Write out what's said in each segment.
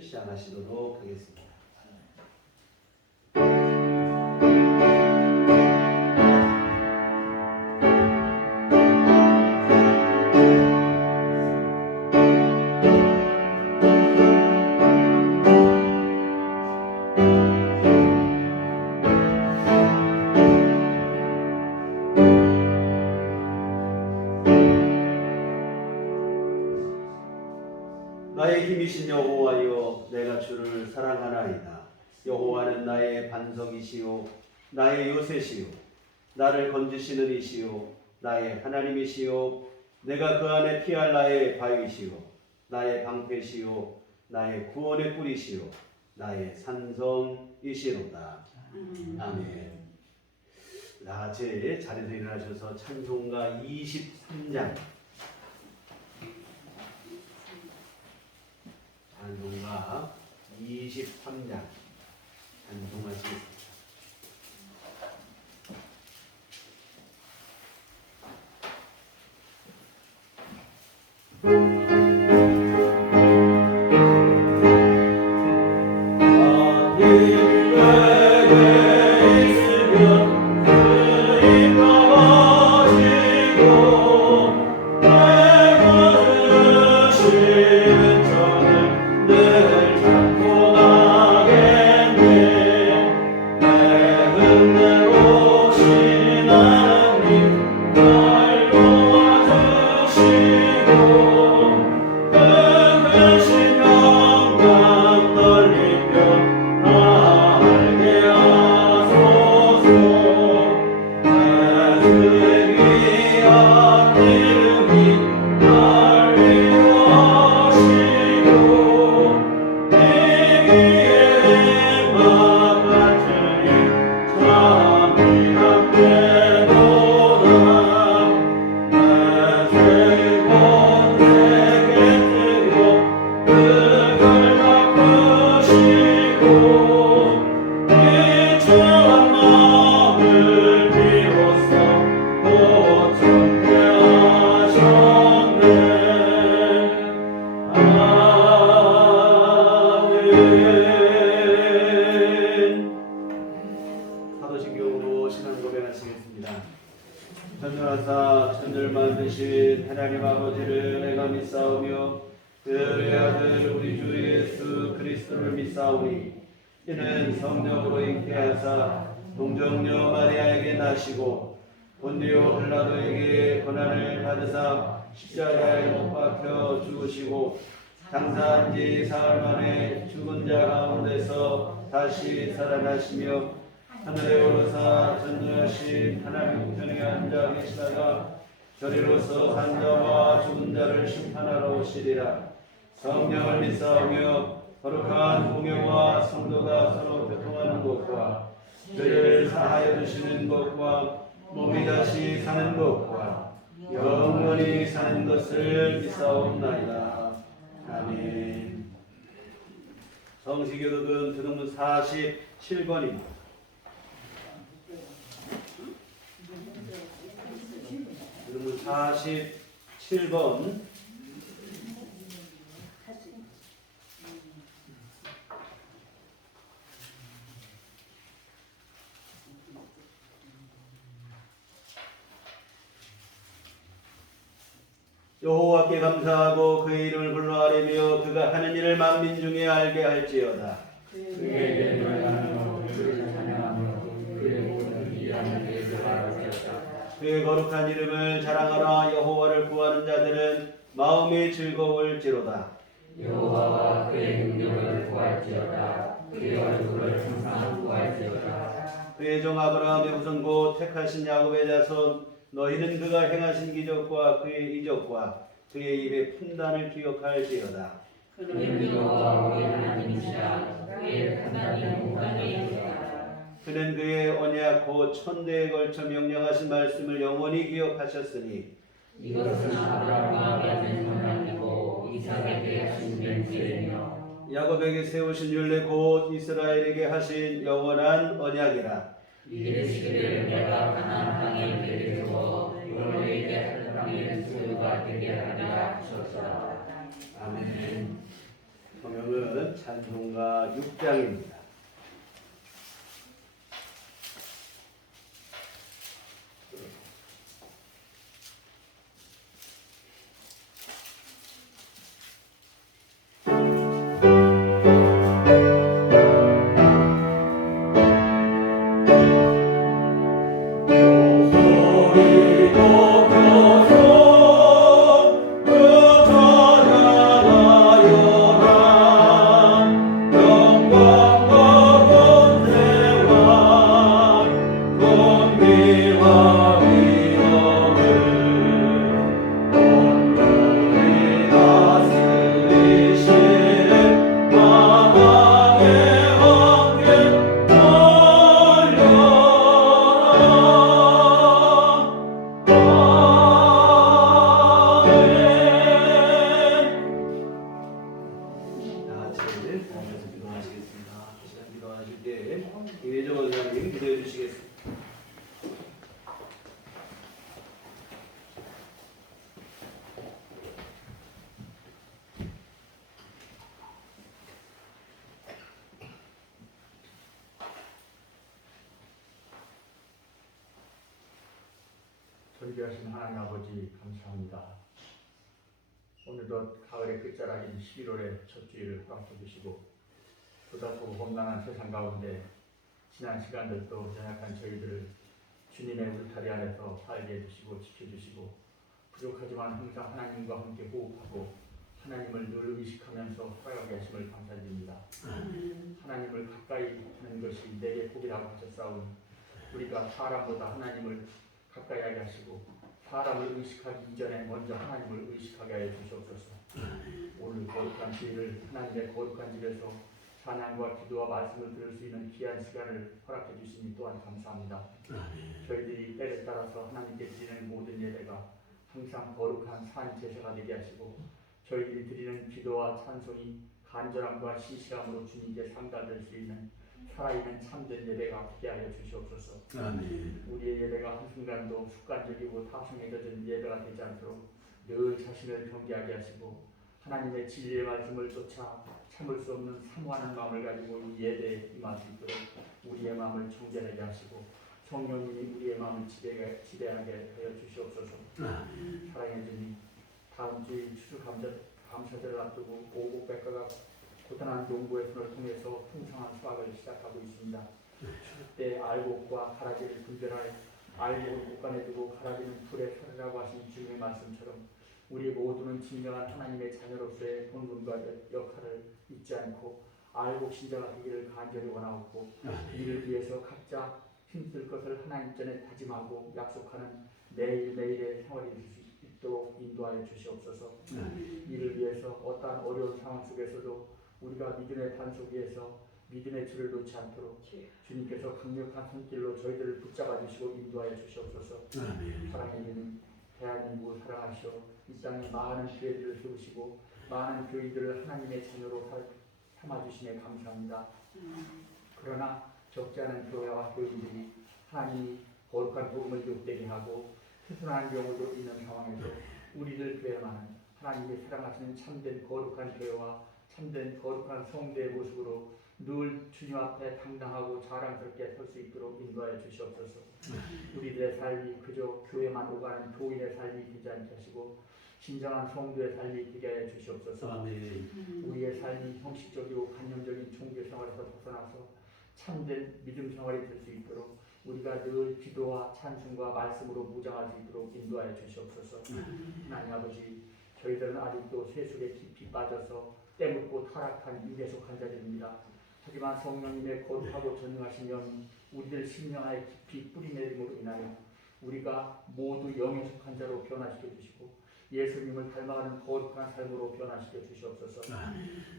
말씀을 시작하시도록 하겠습니다. 나의 힘이신 여호와여, 내가 주를 사랑하나이다. 여호와는 나의 반석이시요 나의 요새시요 나를 건지시는 이시요 나의 하나님이시요 내가 그 안에 피할 나의 바위시요 나의 방패시요 나의 구원의 뿌리시요 나의 산성이시로다. 아멘. 제 자리에서 일어나셔서 찬송가 23장 찬송가 23장 찬송하시겠습니다. 전능하사 천들만 드신 하나님 아버지를 내가 믿사오며 그의 아들 우리 주 예수 그리스도를 믿사오니 이는 성령으로 잉태하사 동정녀 마리아에게 나시고 본디오 빌라도에게 고난을 받으사 십자가에 못 박혀 죽으시고 장사한 지 사흘 만에 죽은 자 가운데서 다시 살아나시며 하늘에 오르사 전능하신 하나님 우편에 앉아 계시다가 저리로서 산 자와 죽은 자를 심판하러 오시리라. 성령을 믿사오며 거룩한 공예와 성도가 서로 교통하는 것과 죄를 사하여 주시는 것과 몸이 다시 사는 것과 영원히 사는 것을 믿사옵나이다. 아멘. 성시교독은 등록문 47번입니다. 등록문 47번. 여호와께 감사하고 그의 이름을 불러 아뢰며 그가 하는 일을 만민 중에 알게 할지어다. 그에게 노래하며 그를 찬양하며 그의 모든 위대한 일을 알았다. 그의 거룩한 이름을 자랑하라. 여호와를 구하는 자들은 마음이 즐거울지로다. 여호와와 그의 능력을 구할지어다. 그의 얼굴을 항상 구할지어다. 그의 종 아브라함의 후손 곧 택하신 야곱의 자손 너희는 그가 행하신 기적과 그의 이적과 그의 입의 판단을 기억할지어다. 그는 여호와 우리 하나님이시라. 그의 판단이 무한하리이다. 그는 그의 언약 곧 천대에 걸쳐 명령하신 말씀을 영원히 기억하셨으니 이것은 아브라함과 맺은 언약이고 이삭에게 하신 맹세이며 야곱에게 세우신 율례 곧 이스라엘에게 하신 영원한 언약이라. 이르시기를 내가 가나안 땅에 내게 주어 너희에게 할 땅의 소유가 되게 하리라 하셨더라. 아멘. 성경은 찬송가 6장입니다. 존귀하신 하나님 아버지 감사합니다. 오늘도 가을의 끝자락인 11월의 첫 주일을 허락해 주시고 보다도 험난한 세상 가운데 지난 시간들도 연약한 저희들을 주님의 울타리 안에서 살게 해주시고 지켜주시고 부족하지만 항상 하나님과 함께 호흡하고 하나님을 늘 의식하면서 살아가게 하심을 감사드립니다. 하나님을 가까이 하는 것이 내게 복이라고 하셨사오니 우리가 사람보다 하나님을 가까이 하게 하시고 사람을 의식하기 이전에 먼저 하나님을 의식하게 하여 주시옵소서. 오늘 거룩한 주일을 하나님의 거룩한 집에서 찬양과 기도와 말씀을 들을 수 있는 귀한 시간을 허락해 주시니 또한 감사합니다. 저희들이 때를 따라서 하나님께 드리는 모든 예배가 항상 거룩한 산 제사가 되게 하시고 저희들이 드리는 기도와 찬송이 간절함과 시시함으로 주님께 상달될 수 있는 살아있는 참된 예배가 되게 하여 주시옵소서. 아멘. 우리의 예배가 한순간도 습관적이고 타성에 젖은 예배가 되지 않도록 늘 자신을 경계하게 하시고 하나님의 진리의 말씀을 쫓아 참을 수 없는 사모하는 마음을 가지고 이 예배에 임할 수 있도록 우리의 마음을 청결하게 하시고 성령님이 우리의 마음을 지배하게 하여 주시옵소서. 사랑해 주님, 다음 주일 추수감사절을 앞두고 오곡백과가 고단한 농부의 손을 통해서 풍성한 수확을 시작하고 있습니다. 추수 때 알곡과 가라지를 분별하여 알곡을 곳간에 두고 가라지는 풀에 서리라고 하신 주님의 말씀처럼 우리 모두는 진정한 하나님의 자녀로서의 본분과 역할을 잊지 않고 알곡 신자가 되기를 간절히 원하옵고 이를 위해서 각자 힘쓸 것을 하나님 전에 다짐하고 약속하는 매일매일의 생활이 될 수 있도록 인도하여 주시옵소서. 이를 위해서 어떠한 어려운 상황 속에서도 우리가 믿음의 반석 위에서 믿음의 줄을 놓지 않도록 주님께서 강력한 손길로 저희들을 붙잡아 주시고 인도하여 주시옵소서. 사랑해 주님, 대한민국을 사랑하시어 이 땅에 많은 교회들을 세우시고 많은 교인들을 하나님의 자녀로 삼아주시네 감사합니다. 그러나 적지 않은 교회와 교인들이 하나님이 거룩한 복음을 욕되게 하고 훼손하는 경우도 있는 상황에서 우리들 교회만은 하나님이 사랑하시는 참된 거룩한 교회와 참된 거룩한 성도의 모습으로 늘 주님 앞에 당당하고 자랑스럽게 설 수 있도록 인도하여 주시옵소서. 우리들의 삶이 그저 교회만 오가는 교인의 삶이 되지 않게 하시고 진정한 성도의 삶이 되게 하여 주시옵소서. 아멘. 우리의 삶이 형식적이고 관념적인 종교 생활에서 벗어나서 참된 믿음 생활이 될 수 있도록 우리가 늘 기도와 찬송과 말씀으로 무장할 수 있도록 인도하여 주시옵소서. 하나님 아버지, 저희들은 아직도 세속에 깊이 빠져서 때묻고 타락한 유괴속한 자들입니다. 하지만 성령님의 거룩하고 전능하신 영이 우리들 심령하에 깊이 뿌리내림으로 인하여 우리가 모두 영에 속한 자로 변화시켜 주시고 예수님을 닮아가는 거룩한 삶으로 변화시켜 주시옵소서.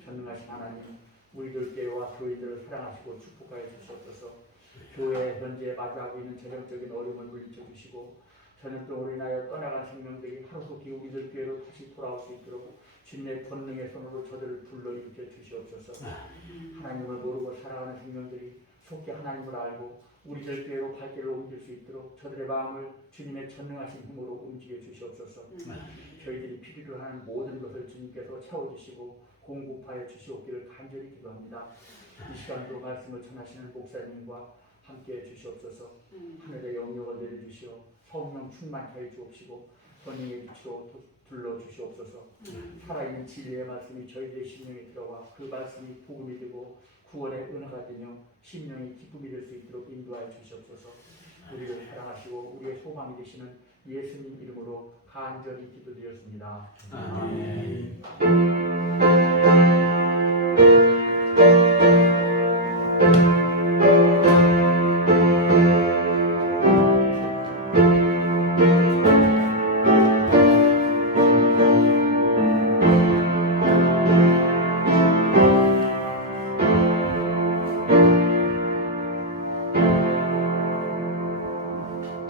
전능하신 하나님, 우리들 교회와 교인들을 사랑하시고 축복하여 주시옵소서. 교회 현재 맞이하고 있는 재정적인 어려움을 물리쳐 주시고 전염병으로 인하여 떠나간 생명들이 하루속히 우리들 교회로 다시 돌아올 수 있도록 주님의 권능의 손으로 저들을 불러일으켜 주시옵소서. 하나님을 모르고 살아가는 생명들이 속히 하나님을 알고 우리들 교회로 발길을 옮길 수 있도록 저들의 마음을 주님의 전능하신 힘으로 움직여 주시옵소서. 저희들이 필요로 하는 모든 것을 주님께서 채워주시고 공급하여 주시옵기를 간절히 기도합니다. 이 시간도 말씀을 전하시는 목사님과 함께해 주시옵소서. 하늘의 영역을 내려주시어 성령 충만케 해 주옵시고 권위의 빛으로 둘러 주시옵소서. 살아있는 진리의 말씀이 저희들의 심령에 들어와 그 말씀이 복음이 되고 구원의 은혜가 되며 심령이 기쁨이 될 수 있도록 인도하여 주시옵소서. 우리를 사랑하시고 우리의 소망이 되시는 예수님 이름으로 간절히 기도드렸습니다. 아멘.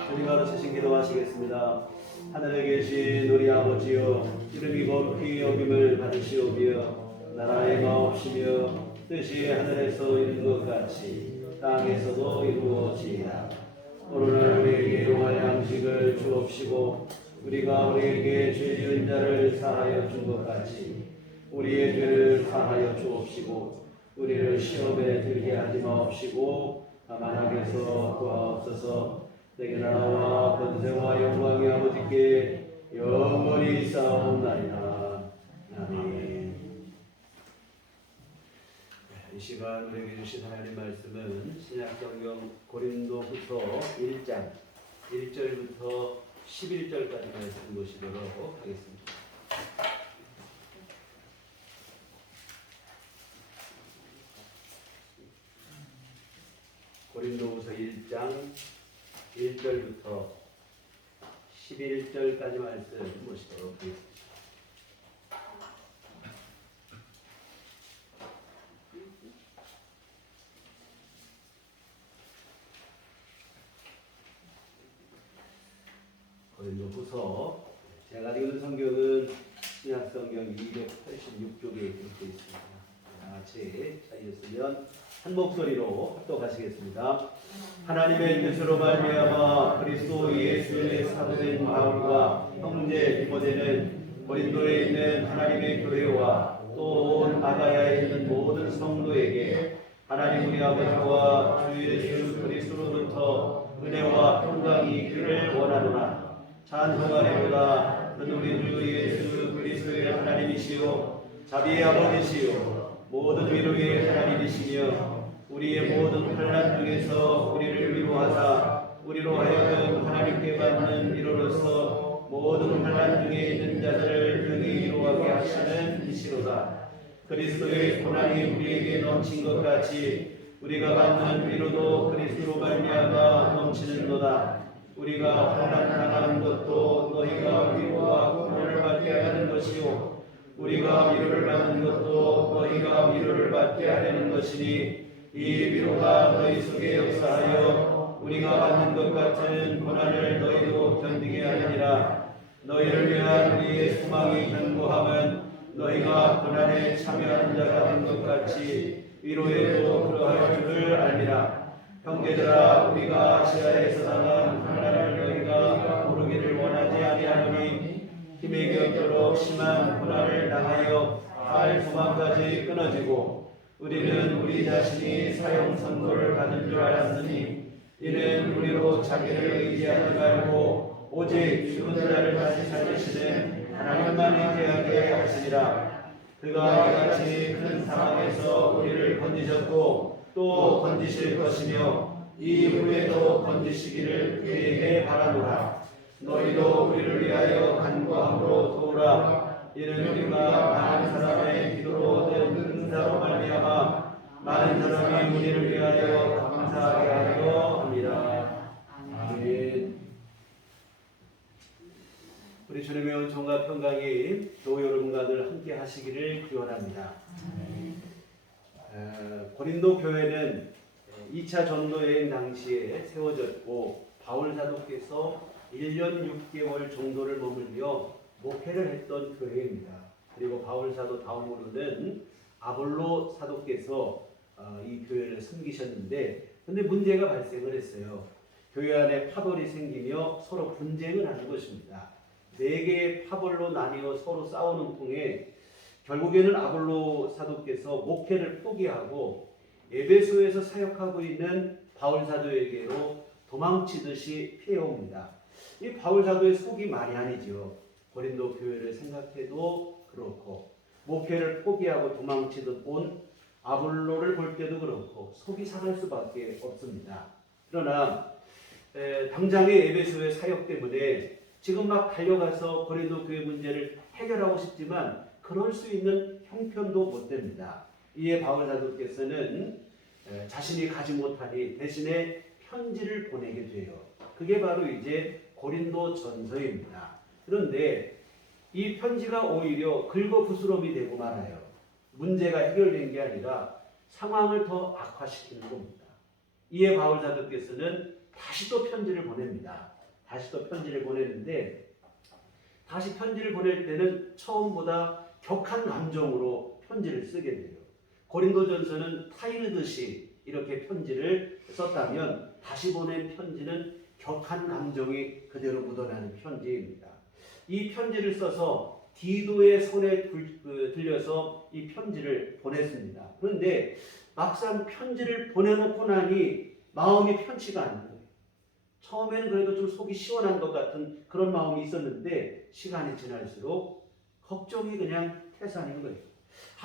주님 가르치신 기도하시겠습니다. 하늘에 계신 우리 아버지여, 이름이 높이 여김을 받으시오며 나라의 마옵시며 뜻이 하늘에서 이룬 것 같이 땅에서도 이루어지이다. 오늘날 우리에게 일용할 양식을 주옵시고 우리가 우리에게 죄 지은 자를 사하여 준 것 같이 우리의 죄를 사하여 주옵시고 우리를 시험에 들게 하지 마옵시고 다만 악에서 구하옵소서. 내게 나라와 권세와 영광이 아버지께 영원히 있사옵나이다. 아멘. 이 시간 우리에게 주신 하나님 말씀은 신약성경 고린도후서 1장 1절부터 11절까지 말씀 보시도록 하겠습니다. 고린도후서 1장 1절부터 11절까지 말씀 보시도록 하겠습니다. 고린도후서 제가 읽은 성경은 신약성경 286쪽에 이렇게 있습니다. 같이 찾으셨으면 한 목소리로 합독하시겠습니다. 하나님의 뜻으로 말미암아 그리스도 예수의 사도된 바울과 형제 디모데는 고린도에 있는 하나님의 교회와 또 온 아가야에 있는 모든 성도에게 하나님 우리 아버지와 주 예수 그리스도로부터 은혜와 평강이 있기를 원하노라. 찬송하리로다. 그는 우리 주 예수 그리스도의 하나님이시요 자비의 아버지시요 모든 위로의 하나님이시며 우리의 모든 환난 중에서 우리를 위로하사 우리로 하여금 하나님께 받는 위로로서 모든 환난 중에 있는 자들을 능히 위로하게 하시는 이시로다. 그리스도의 고난이 우리에게 넘친 것 같이 우리가 받는 위로도 그리스도로 말미암아 넘치는도다. 우리가 환난 당하는 것도 너희가 위로와 구원을 받게 하는 것이요 우리가 위로를 받는 것도 너희가 위로를 받게 하려는 것이니 이 위로가 너희 속에 역사하여 우리가 받는 것 같은 고난을 너희도 견디게 하느니라. 너희를 위한 우리의 소망이 견고함은 너희가 고난에 참여하는 자가 된 것 같이 위로에도 그러할 줄을 알미라. 형제들아, 우리가 아시아에서 당한 고난을 너희가 모르기를 원하지 아니하노니 힘이 겹도록 심한 고난을 당하여 살 소망까지 끊어지고 우리는 우리 자신이 사형 선고를 받은 줄 알았으니 이는 우리로 자기를 의지하지 말고 오직 죽은 자를 다시 살리시는 하나님만 의지하게 하시니라. 그가 이같이 큰 상황에서 우리를 건지셨고 또 건지실 것이며 이 후에도 건지시기를 그에게 바라노라. 너희도 우리를 위하여 간구함으로 도우라. 이는 우리가 많은 사람의 기도로 얻은 은사로 말미암아 많은 사람이 우리를 위하여 감사하게 하려 합니다. 아멘. 우리 주님의 은총과 평강이 또 여러분과들 함께 하시기를 기원합니다. 고린도 교회는 2차 전도 여행 당시에 세워졌고 바울 사도께서 1년 6개월 정도를 머물며 목회를 했던 교회입니다. 그리고 바울 사도 다음으로는 아볼로 사도께서 이 교회를 섬기셨는데 근데 문제가 발생을 했어요. 교회 안에 파벌이 생기며 서로 분쟁을 하는 것입니다. 4개의 파벌로 나뉘어 서로 싸우는 통에 결국에는 아볼로 사도께서 목회를 포기하고 에베소에서 사역하고 있는 바울 사도에게로 도망치듯이 피해옵니다. 이 바울 사도의 속이 말이 아니죠. 고린도 교회를 생각해도 그렇고 목회를 포기하고 도망치듯 온 아볼로를 볼 때도 그렇고 속이 상할 수밖에 없습니다. 그러나 당장의 에베소의 사역 때문에 지금 막 달려가서 고린도 교회 문제를 해결하고 싶지만 그럴 수 있는 형편도 못 됩니다. 이에 바울 사도께서는 자신이 가지 못하니 대신에 편지를 보내게 돼요. 그게 바로 이제 고린도 전서입니다. 그런데 이 편지가 오히려 긁어부스럼이 되고 말아요. 문제가 해결된 게 아니라 상황을 더 악화시키는 겁니다. 이에 바울 사도께서는 다시 또 편지를 보냅니다. 다시 또 편지를 보냈는데 다시 편지를 보낼 때는 처음보다 격한 감정으로 편지를 쓰게 돼요. 고린도전서는 타이르듯이 이렇게 편지를 썼다면 다시 보낸 편지는 격한 감정이 그대로 묻어나는 편지입니다. 이 편지를 써서 디도의 손에 들려서 이 편지를 보냈습니다. 그런데 막상 편지를 보내놓고 나니 마음이 편치가 않는 거예요. 처음에는 그래도 좀 속이 시원한 것 같은 그런 마음이 있었는데 시간이 지날수록 걱정이 그냥 태산인 거예요.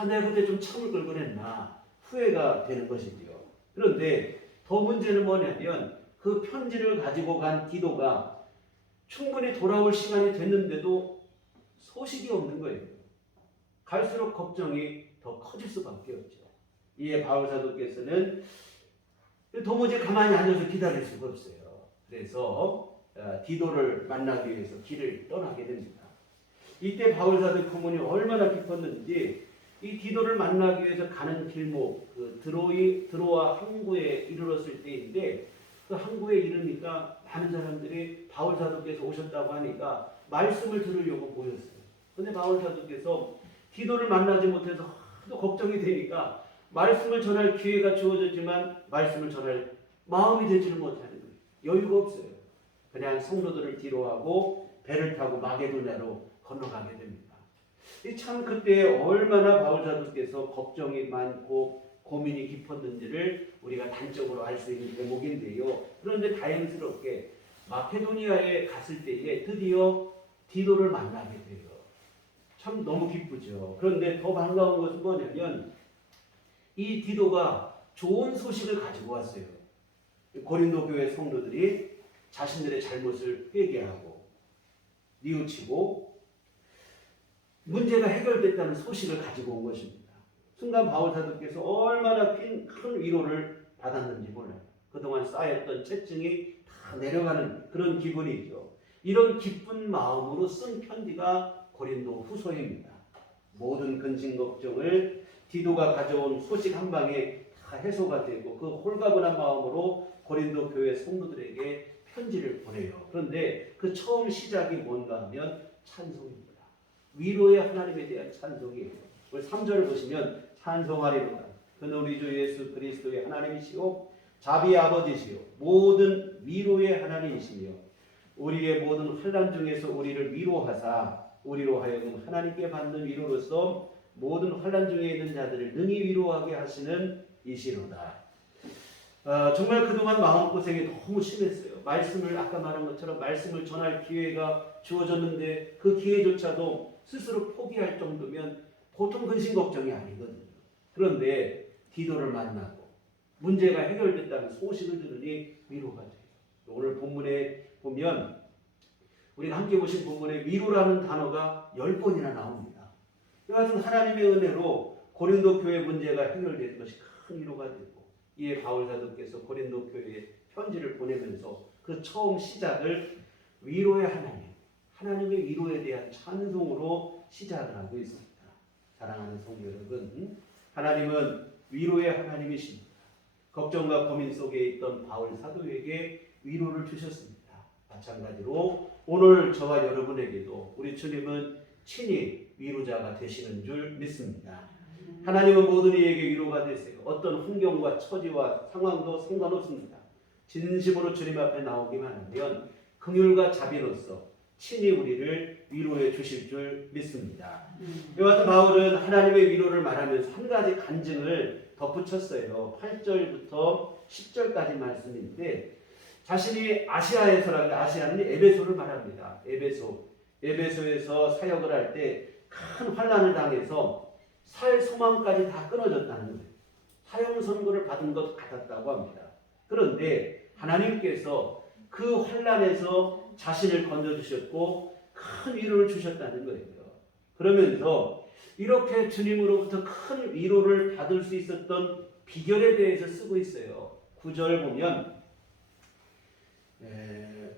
내가 그때 좀 참을 걸 그랬나 후회가 되는 것이지요. 그런데 더 문제는 뭐냐면 그 편지를 가지고 간 디도가 충분히 돌아올 시간이 됐는데도 소식이 없는 거예요. 갈수록 걱정이 더 커질 수밖에 없죠. 이에 바울 사도께서는 도무지 가만히 앉아서 기다릴 수가 없어요. 그래서 디도를 만나기 위해서 길을 떠나게 됩니다. 이때 바울 사도의 구문이 얼마나 깊었는지 이 디도를 만나기 위해서 가는 길목 드로아 항구에 이르렀을 때인데 그 항구에 이르니까 많은 사람들이 바울 사도께서 오셨다고 하니까 말씀을 들으려고 모였어요. 그런데 바울 사도께서 디도를 만나지 못해서 하도 걱정이 되니까 말씀을 전할 기회가 주어졌지만 말씀을 전할 마음이 되지를 못하는 거예요. 여유가 없어요. 그냥 성도들을 뒤로하고 배를 타고 마게도냐로 건너가게 됩니다. 참 그때 얼마나 바울 사도께서 걱정이 많고 고민이 깊었는지를 우리가 단적으로 알 수 있는 대목인데요. 그런데 다행스럽게 마케도니아에 갔을 때에 드디어 디도를 만나게 돼요. 참 너무 기쁘죠. 그런데 더 반가운 것은 뭐냐면 이 디도가 좋은 소식을 가지고 왔어요. 고린도 교회 성도들이 자신들의 잘못을 회개하고 뉘우치고 문제가 해결됐다는 소식을 가지고 온 것입니다. 순간 바울 사도께서 얼마나 큰 위로를 받았는지 몰라요. 그동안 쌓였던 채증이 다 내려가는 그런 기분이죠. 이런 기쁜 마음으로 쓴 편지가 고린도 후서입니다. 모든 근심 걱정을 디도가 가져온 소식 한 방에 다 해소가 되고 그 홀가분한 마음으로 고린도 교회 성도들에게 편지를 보내요. 그런데 그 처음 시작이 뭔가 하면 찬송입니다. 위로의 하나님에 대한 찬송이에요. 우리 3절을 보시면 찬송하리로다. 그는 우리 주 예수 그리스도의 하나님이시오 자비의 아버지시오 모든 위로의 하나님이시며 우리의 모든 환난 중에서 우리를 위로하사 우리로 하여금 하나님께 받는 위로로서 모든 환난 중에 있는 자들을 능히 위로하게 하시는 이시로다. 정말 그동안 마음고생이 너무 심했어요. 말씀을 아까 말한 것처럼 말씀을 전할 기회가 주어졌는데 그 기회조차도 스스로 포기할 정도면 보통 근심 걱정이 아니거든요. 그런데 디도를 만나고 문제가 해결됐다는 소식을 들으니 위로가 돼요. 오늘 본문에 보면 우리가 함께 보신 본문에 위로라는 단어가 10번이나 나옵니다. 이것은 하나님의 은혜로 고린도 교회 문제가 해결된 것이 큰 위로가 되고 이에 바울 사도께서 고린도 교회에 편지를 보내면서 그 처음 시작을 위로의 하나님의 위로에 대한 찬송으로 시작을 하고 있습니다. 사랑하는 성도 여러분, 하나님은 위로의 하나님이십니다. 걱정과 고민 속에 있던 바울 사도에게 위로를 주셨습니다. 마찬가지로 오늘 저와 여러분에게도 우리 주님은 친히 위로자가 되시는 줄 믿습니다. 하나님은 모든 이에게 위로가 되세요. 어떤 환경과 처지와 상황도 상관없습니다. 진심으로 주님 앞에 나오기만 하면 긍휼과 자비로서 친히 우리를 위로해 주실 줄 믿습니다. 이와 같은 바울은 하나님의 위로를 말하면서 한 가지 간증을 덧붙였어요. 8절부터 10절까지 말씀인데 자신이 아시아에서라는데 아시아는 에베소를 말합니다. 에베소에서 사역을 할 때 큰 환난을 당해서 살 소망까지 다 끊어졌다는 거예요. 사형 선고를 받은 것 같았다고 합니다. 그런데 하나님께서 그 환난에서 자신을 건져주셨고 큰 위로를 주셨다는 거예요. 그러면서 이렇게 주님으로부터 큰 위로를 받을 수 있었던 비결에 대해서 쓰고 있어요. 9절 보면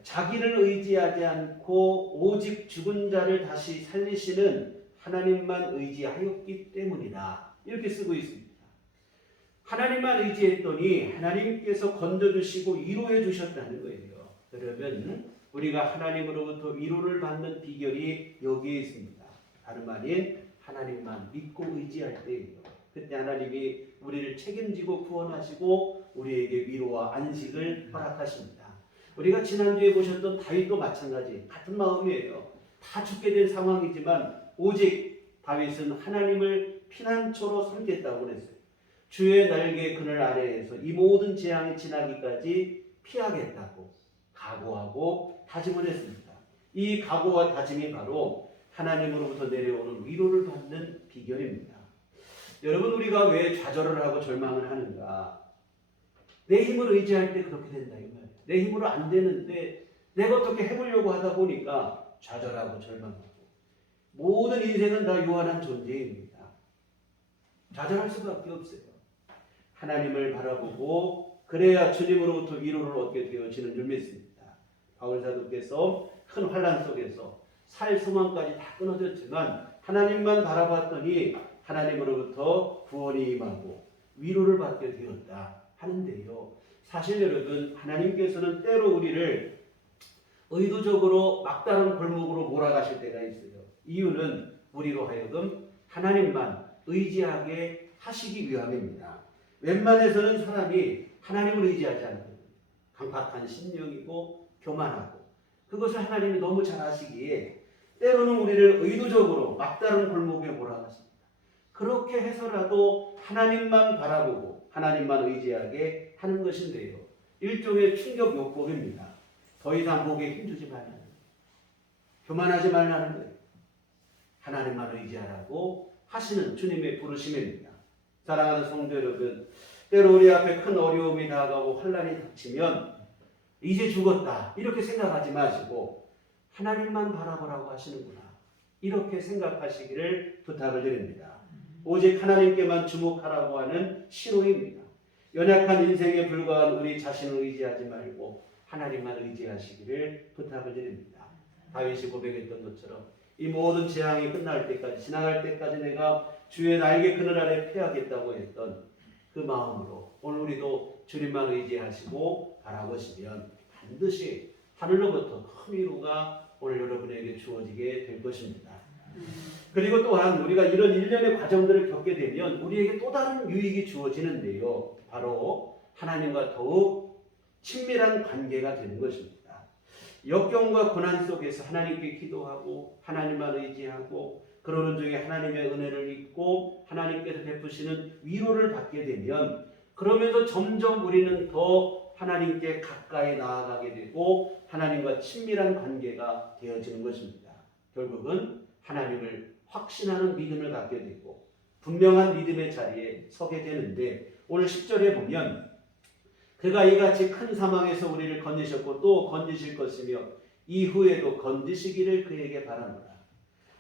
자기를 의지하지 않고 오직 죽은 자를 다시 살리시는 하나님만 의지하였기 때문이다. 이렇게 쓰고 있습니다. 하나님만 의지했더니 하나님께서 건져주시고 위로해 주셨다는 거예요. 그러면 우리가 하나님으로부터 위로를 받는 비결이 여기에 있습니다. 다름 아닌 하나님만 믿고 의지할 때예요. 그때 하나님이 우리를 책임지고 구원하시고 우리에게 위로와 안식을 허락하십니다. 우리가 지난주에 보셨던 다윗도 마찬가지 같은 마음이에요. 다 죽게 된 상황이지만 오직 다윗은 하나님을 피난처로 삼겠다고 그랬어요. 주의 날개 그늘 아래에서 이 모든 재앙이 지나기까지 피하겠다고 각오하고 다짐을 했습니다. 이 각오와 다짐이 바로 하나님으로부터 내려오는 위로를 받는 비결입니다. 여러분, 우리가 왜 좌절을 하고 절망을 하는가? 내 힘을 의지할 때 그렇게 된다 이 말이에요. 내 힘으로 안 되는데 내가 어떻게 해보려고 하다 보니까 좌절하고 절망하고. 모든 인생은 다 유한한 존재입니다. 좌절할 수밖에 없어요. 하나님을 바라보고 그래야 주님으로부터 위로를 얻게 되어지는 줄 믿습니다. 바울 사도께서 큰 환난 속에서 살 소망까지 다 끊어졌지만 하나님만 바라봤더니 하나님으로부터 구원이 임하고 위로를 받게 되었다 하는데요. 사실 여러분, 하나님께서는 때로 우리를 의도적으로 막다른 골목으로 몰아가실 때가 있어요. 이유는 우리로 하여금 하나님만 의지하게 하시기 위함입니다. 웬만해서는 사람이 하나님을 의지하지 않거든요. 강팍한 심령이고 교만하고 그것을 하나님이 너무 잘 아시기에 때로는 우리를 의도적으로 막다른 골목에 몰아가십니다. 그렇게 해서라도 하나님만 바라보고 하나님만 의지하게 하는 것인데요. 일종의 충격 요법입니다. 더 이상 목에 힘주지 말라는 거예요. 교만하지 말라는 거예요. 하나님만 의지하라고 하시는 주님의 부르심입니다. 사랑하는 성도 여러분, 때로 우리 앞에 큰 어려움이 다가오고 환난이 닥치면 이제 죽었다 이렇게 생각하지 마시고 하나님만 바라보라고 하시는구나 이렇게 생각하시기를 부탁을 드립니다. 오직 하나님께만 주목하라고 하는 시로입니다. 연약한 인생에 불과한 우리 자신을 의지하지 말고 하나님만 의지하시기를 부탁을 드립니다. 다윗이 고백했던 것처럼 이 모든 재앙이 끝날 때까지 지나갈 때까지 내가 주의 날개 그늘 아래 피하겠다고 했던 그 마음으로 오늘 우리도 주님만 의지하시고 바라보시면 반드시 하늘로부터 큰 위로가 오늘 여러분에게 주어지게 될 것입니다. 그리고 또한 우리가 이런 일련의 과정들을 겪게 되면 우리에게 또 다른 유익이 주어지는데요. 바로 하나님과 더욱 친밀한 관계가 되는 것입니다. 역경과 고난 속에서 하나님께 기도하고 하나님만 의지하고 그러는 중에 하나님의 은혜를 믿고 하나님께서 베푸시는 위로를 받게 되면 그러면서 점점 우리는 더 하나님께 가까이 나아가게 되고 하나님과 친밀한 관계가 되어지는 것입니다. 결국은 하나님을 확신하는 믿음을 갖게 되고 분명한 믿음의 자리에 서게 되는데 오늘 10절에 보면 그가 이같이 큰 사망에서 우리를 건지셨고 또 건지실 것이며 이후에도 건지시기를 그에게 바랍니다.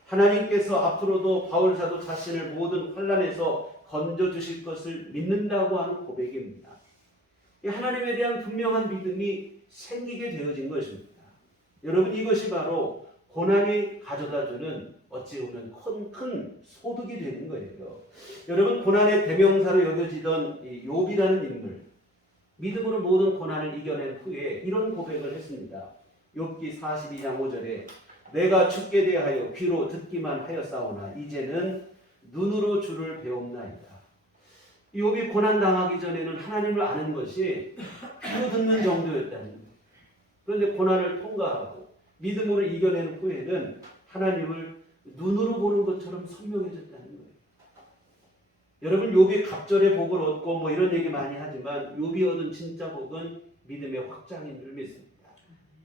하나님께서 앞으로도 바울사도 자신을 모든 환난에서 건져주실 것을 믿는다고 하는 고백입니다. 이 하나님에 대한 분명한 믿음이 생기게 되어진 것입니다. 여러분, 이것이 바로 고난이 가져다주는 어찌 보면 큰 소득이 되는 거예요. 여러분, 고난의 대명사로 여겨지던 이 욥이라는 인물, 믿음으로 모든 고난을 이겨낸 후에 이런 고백을 했습니다. 욥기 42장 5절에 내가 죽게 대하여 귀로 듣기만 하였사오나 이제는 눈으로 주를 배웁나이다. 욥이 고난당하기 전에는 하나님을 아는 것이 귀로 듣는 정도였다는 거예요. 그런데 고난을 통과하고 믿음으로 이겨낸 후에는 하나님을 눈으로 보는 것처럼 선명해졌다는 거예요. 여러분 욥이 갑절의 복을 얻고 뭐 이런 얘기 많이 하지만 욥이 얻은 진짜 복은 믿음의 확장인 줄 믿습니다.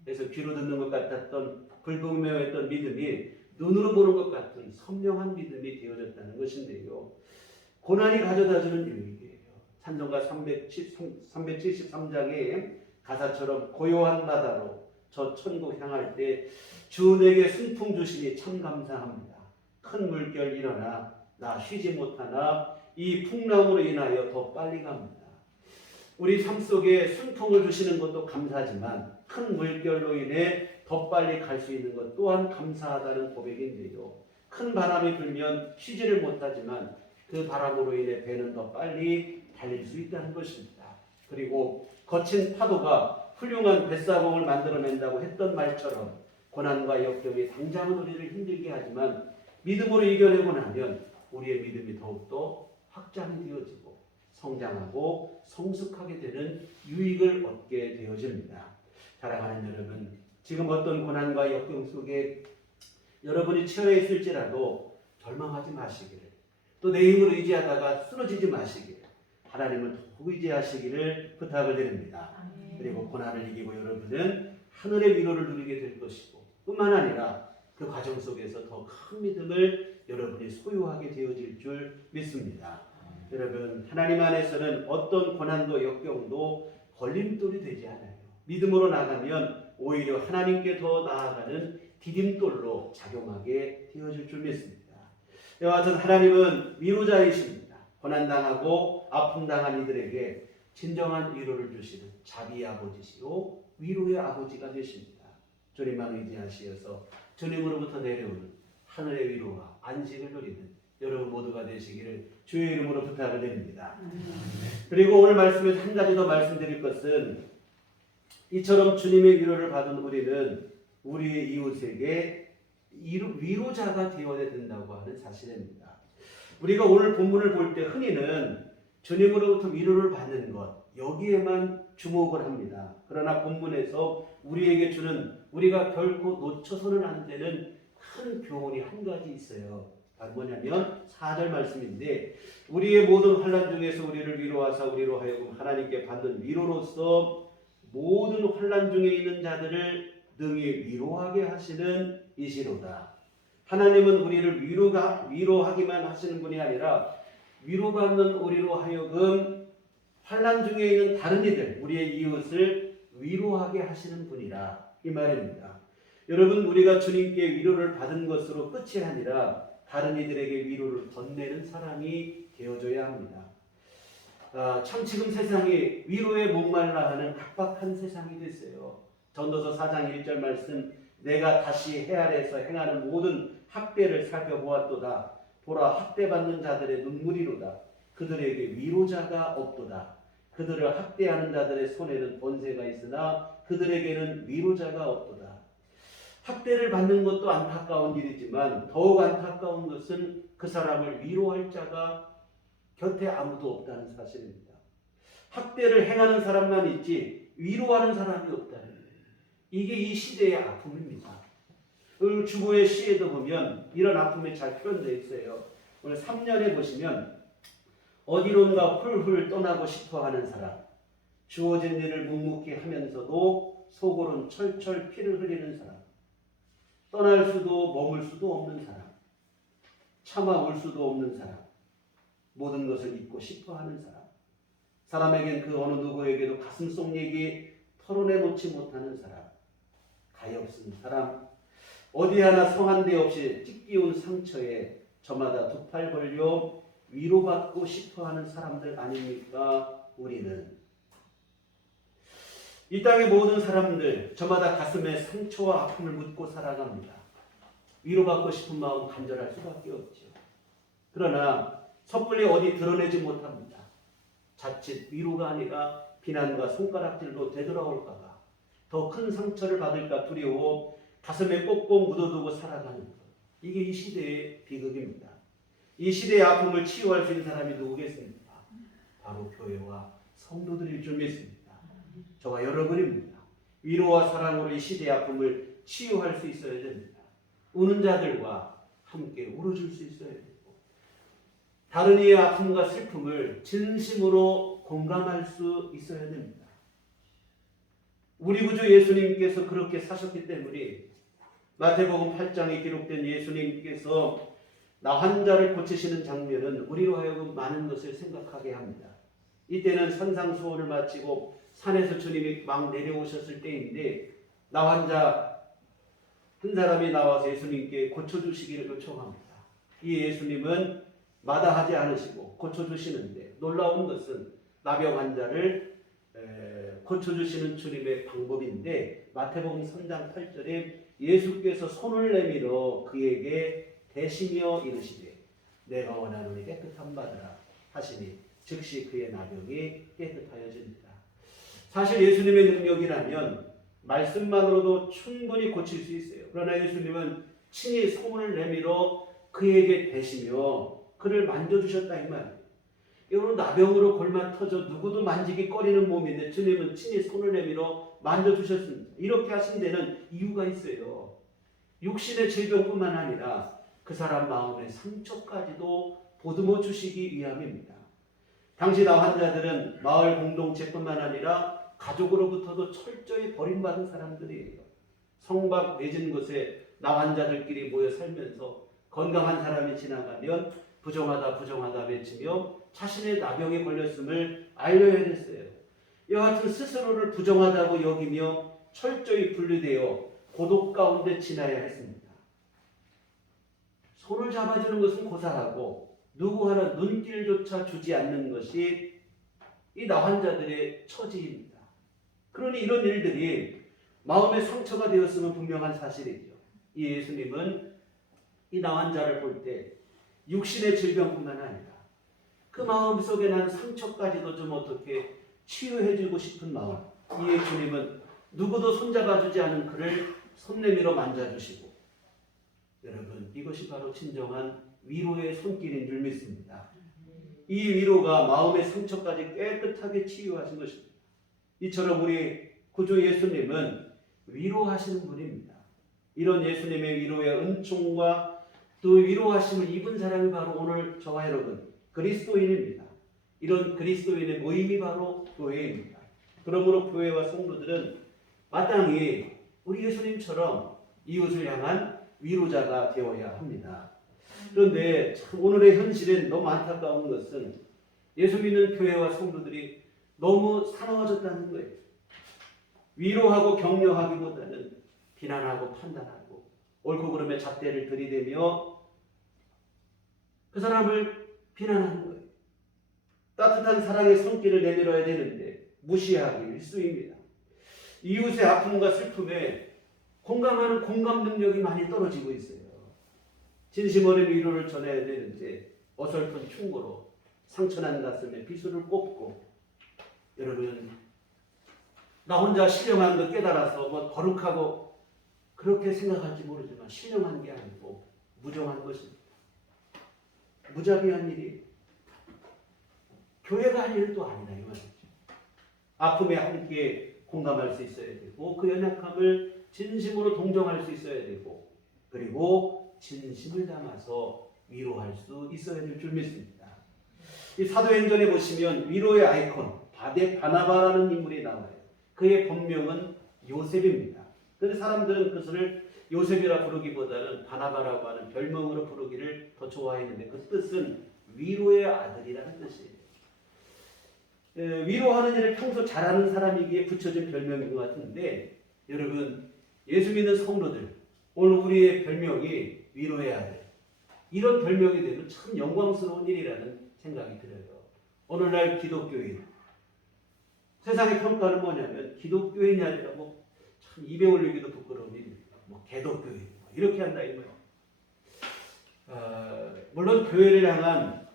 그래서 귀로 듣는 것 같았던 불분명했던 믿음이 눈으로 보는 것 같은 선명한 믿음이 되어졌다는 것인데요. 고난이 가져다주는 유익이에요. 찬송가 373장의 가사처럼 고요한 바다로 저 천국 향할 때 주 내게 순풍 주시니 참 감사합니다. 큰 물결 일어나 나 쉬지 못하나 이 풍랑으로 인하여 더 빨리 갑니다. 우리 삶 속에 순풍을 주시는 것도 감사하지만 큰 물결로 인해 더 빨리 갈 수 있는 것 또한 감사하다는 고백인데요. 큰 바람이 불면 쉬지를 못하지만 그 바람으로 인해 배는 더 빨리 달릴 수 있다는 것입니다. 그리고 거친 파도가 훌륭한 뱃사공을 만들어낸다고 했던 말처럼 고난과 역경이 당장은 우리를 힘들게 하지만 믿음으로 이겨내고 나면 우리의 믿음이 더욱더 확장이 되어지고 성장하고 성숙하게 되는 유익을 얻게 되어집니다. 사랑하는 여러분, 지금 어떤 고난과 역경 속에 여러분이 처해 있을지라도 절망하지 마시기를, 또 내 힘을 의지하다가 쓰러지지 마시기를, 하나님을 더욱 의지하시기를 부탁을 드립니다. 그리고 고난을 이기고 여러분은 하늘의 위로를 누리게 될 것이고 뿐만 아니라 그 과정 속에서 더 큰 믿음을 여러분이 소유하게 되어질 줄 믿습니다. 여러분, 하나님 안에서는 어떤 고난도 역경도 걸림돌이 되지 않아요. 믿음으로 나가면 오히려 하나님께 더 나아가는 디딤돌로 작용하게 되어질 줄 믿습니다. 이와 같은 하나님은 위로자이십니다. 고난당하고 아픔당한 이들에게 진정한 위로를 주시는 자비의 아버지시요 위로의 아버지가 되십니다. 주님만 의지하시어서 주님으로부터 내려오는 하늘의 위로와 안식을 누리는 여러분 모두가 되시기를 주의 이름으로 부탁을 드립니다. 그리고 오늘 말씀에서 한 가지 더 말씀드릴 것은 이처럼 주님의 위로를 받은 우리는 우리의 이웃에게 위로자가 되어야 된다고 하는 사실입니다. 우리가 오늘 본문을 볼 때 흔히는 주님으로부터 위로를 받는 것 여기에만 주목을 합니다. 그러나 본문에서 우리에게 주는 우리가 결코 놓쳐서는 안 되는 큰 교훈이 한 가지 있어요. 바로 뭐냐면 4절 말씀인데 우리의 모든 환난 중에서 우리를 위로하사 우리로 하여금 하나님께 받는 위로로서 모든 환난 중에 있는 자들을 능히 위로하게 하시는 이시로다. 하나님은 우리를 위로하기만 하시는 분이 아니라 위로받는 우리로 하여금 환난 중에 있는 다른 이들, 우리의 이웃을 위로하게 하시는 분이라 이 말입니다. 여러분, 우리가 주님께 위로를 받은 것으로 끝이 아니라 다른 이들에게 위로를 건네는 사람이 되어줘야 합니다. 참 지금 세상이 위로에 목말라 하는 각박한 세상이 됐어요. 전도서 4장 1절 말씀, 내가 다시 해 아래에서 행하는 모든 학대를 살펴보았도다. 보라, 학대받는 자들의 눈물이로다. 그들에게 위로자가 없도다. 그들을 학대하는 자들의 손에는 번제가 있으나 그들에게는 위로자가 없도다. 학대를 받는 것도 안타까운 일이지만 더욱 안타까운 것은 그 사람을 위로할 자가 곁에 아무도 없다는 사실입니다. 학대를 행하는 사람만 있지 위로하는 사람이 없다는 거예요. 이게 이 시대의 아픔입니다. 오늘 주보의 시에도 보면 이런 아픔이 잘 표현되어 있어요. 오늘 3년에 보시면 어디론가 훌훌 떠나고 싶어하는 사람, 주어진 일을 묵묵히 하면서도 속으론 철철 피를 흘리는 사람, 떠날 수도 머물 수도 없는 사람, 참아올 수도 없는 사람, 모든 것을 잊고 싶어하는 사람, 사람에겐 그 어느 누구에게도 가슴 속 얘기 털어내놓지 못하는 사람, 가엾은 사람, 어디 하나 성한 데 없이 찢기운 상처에 저마다 두 팔 벌려 위로받고 싶어하는 사람들 아닙니까? 우리는 이 땅의 모든 사람들 저마다 가슴에 상처와 아픔을 묻고 살아갑니다. 위로받고 싶은 마음 간절할 수밖에 없죠. 그러나 섣불리 어디 드러내지 못합니다. 자칫 위로가 아니라 비난과 손가락질로 되돌아올까봐 더 큰 상처를 받을까 두려워 가슴에 꼭꼭 묻어두고 살아가는 것. 이게 이 시대의 비극입니다. 이 시대의 아픔을 치유할 수 있는 사람이 누구겠습니까? 바로 교회와 성도들일 줄 믿습니다. 저와 여러분입니다. 위로와 사랑으로 이 시대의 아픔을 치유할 수 있어야 됩니다. 우는 자들과 함께 울어줄 수 있어야 되고 다른 이의 아픔과 슬픔을 진심으로 공감할 수 있어야 됩니다. 우리 구주 예수님께서 그렇게 사셨기 때문에 마태복음 8장에 기록된 예수님께서 나 환자를 고치시는 장면은 우리로 하여금 많은 것을 생각하게 합니다. 이때는 산상수훈을 마치고 산에서 주님이 막 내려오셨을 때인데 나 환자 한 사람이 나와서 예수님께 고쳐주시기를 요청합니다. 이 예수님은 마다하지 않으시고 고쳐주시는데 놀라운 것은 나병 환자를 고쳐주시는 주님의 방법인데 마태복음 3장 8절에 예수께서 손을 내밀어 그에게 대시며 이르시되 내가 원하노니 깨끗함 받으라 하시니 즉시 그의 나병이 깨끗하여집니다. 사실 예수님의 능력이라면 말씀만으로도 충분히 고칠 수 있어요. 그러나 예수님은 친히 손을 내밀어 그에게 대시며 그를 만져주셨다 이 말이에요. 이거는 나병으로 골만 터져 누구도 만지기 꺼리는 몸인데 주님은 친히 손을 내밀어 만져주셨습니다. 이렇게 하신 데는 이유가 있어요. 육신의 질병뿐만 아니라 그 사람 마음의 상처까지도 보듬어 주시기 위함입니다. 당시 나 환자들은 마을 공동체뿐만 아니라 가족으로부터도 철저히 버림받은 사람들이에요. 성박 내진 곳에 나 환자들끼리 모여 살면서 건강한 사람이 지나가면 부정하다 부정하다 외치며 자신의 나병에 걸렸음을 알려야 됐어요. 이와 같은 스스로를 부정하다고 여기며 철저히 분리되어 고독 가운데 지나야 했습니다. 손을 잡아주는 것은 고사하고 누구 하나 눈길조차 주지 않는 것이 이 나 환자들의 처지입니다. 그러니 이런 일들이 마음의 상처가 되었으면 분명한 사실이죠. 이 예수님은 이 나 환자를 볼 때 육신의 질병뿐만 아니라 그 마음속에 난 상처까지도 좀 어떻게 치유해주고 싶은 마음. 이 예수님은 누구도 손잡아주지 않은 그를 손 내밀어 만져주시고 여러분 이것이 바로 진정한 위로의 손길인 줄 믿습니다. 이 위로가 마음의 상처까지 깨끗하게 치유하신 것입니다. 이처럼 우리 구주 예수님은 위로하시는 분입니다. 이런 예수님의 위로의 은총과 또 위로하심을 입은 사람이 바로 오늘 저와 여러분 그리스도인입니다. 이런 그리스도인의 모임이 바로 교회입니다. 그러므로 교회와 성도들은 마땅히 우리 예수님처럼 이웃을 향한 위로자가 되어야 합니다. 그런데 참 오늘의 현실엔 너무 안타까운 것은 예수 믿는 교회와 성도들이 너무 사나워졌다는 거예요. 위로하고 격려하기보다는 비난하고 판단하고 옳고 그름의 잣대를 들이대며 그 사람을 비난하는 거예요. 따뜻한 사랑의 손길을 내밀어야 되는데 무시하기 일쑤입니다. 이웃의 아픔과 슬픔에 공감하는 공감 능력이 많이 떨어지고 있어요. 진심 어린 위로를 전해야 되는데 어설픈 충고로 상처난 가슴에 비수를 꼽고 여러분 나 혼자 신령한 거 깨달아서 뭐 거룩하고 그렇게 생각할지 모르지만 신령한 게 아니고 무정한 것입니다. 무자비한 일이 교회가 할 일은 또 아니다 이 말이죠. 아픔에 함께 공감할 수 있어야 되고 그 연약함을 진심으로 동정할 수 있어야 되고 그리고 진심을 담아서 위로할 수 있어야 될 줄 믿습니다. 이 사도행전에 보시면 위로의 아이콘 바나바라는 인물이 나와요. 그의 본명은 요셉입니다. 그런데 사람들은 그것을 요셉이라 부르기보다는 바나바라고 하는 별명으로 부르기를 더 좋아했는데 그 뜻은 위로의 아들이라는 뜻이에요. 위로하는 일을 평소 잘하는 사람이기에 붙여진 별명인 것 같은데 여러분 예수 믿는 성도들 오늘 우리의 별명이 위로의 아들 이런 별명이 되면 참 영광스러운 일이라는 생각이 들어요. 오늘날 기독교인 세상의 평가는 뭐냐면 기독교인이 아니라 뭐 참 입에 올리기도 부끄러운 일입니다. 뭐 개독교인 이렇게 한다 이거예요. 물론 교회를 향한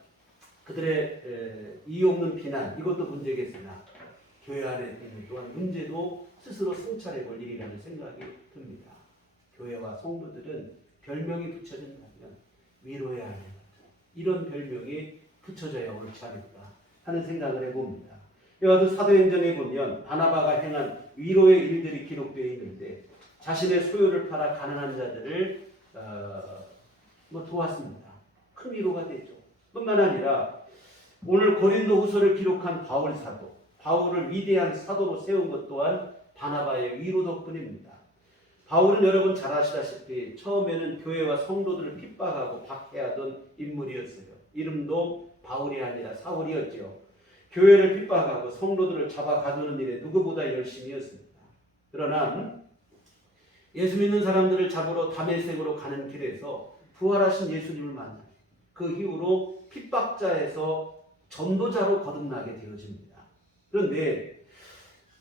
그들의 이유 없는 비난 이것도 문제겠으나 교회 안에 있는 또한 문제도 스스로 성찰해 볼 일이라는 생각이 듭니다. 교회와 성도들은 별명이 붙여진다면 위로해야 하는 이런 별명이 붙여져야 옳지 않을까 하는 생각을 해봅니다. 여하튼 사도행전에 보면 바나바가 행한 위로의 일들이 기록되어 있는데 자신의 소유를 팔아 가난한 자들을 도왔습니다. 큰 위로가 되죠. 뿐만 아니라 오늘 고린도후서를 기록한 바울 사도, 바울을 위대한 사도로 세운 것 또한 바나바의 위로 덕분입니다. 바울은 여러분 잘 아시다시피 처음에는 교회와 성도들을 핍박하고 박해하던 인물이었어요. 이름도 바울이 아니라 사울이었죠. 교회를 핍박하고 성도들을 잡아 가두는 일에 누구보다 열심히였습니다. 그러나 예수 믿는 사람들을 잡으러 다메섹으로 가는 길에서 부활하신 예수님을 만나 그 이후로 핍박자에서 전도자로 거듭나게 되어집니다. 그런데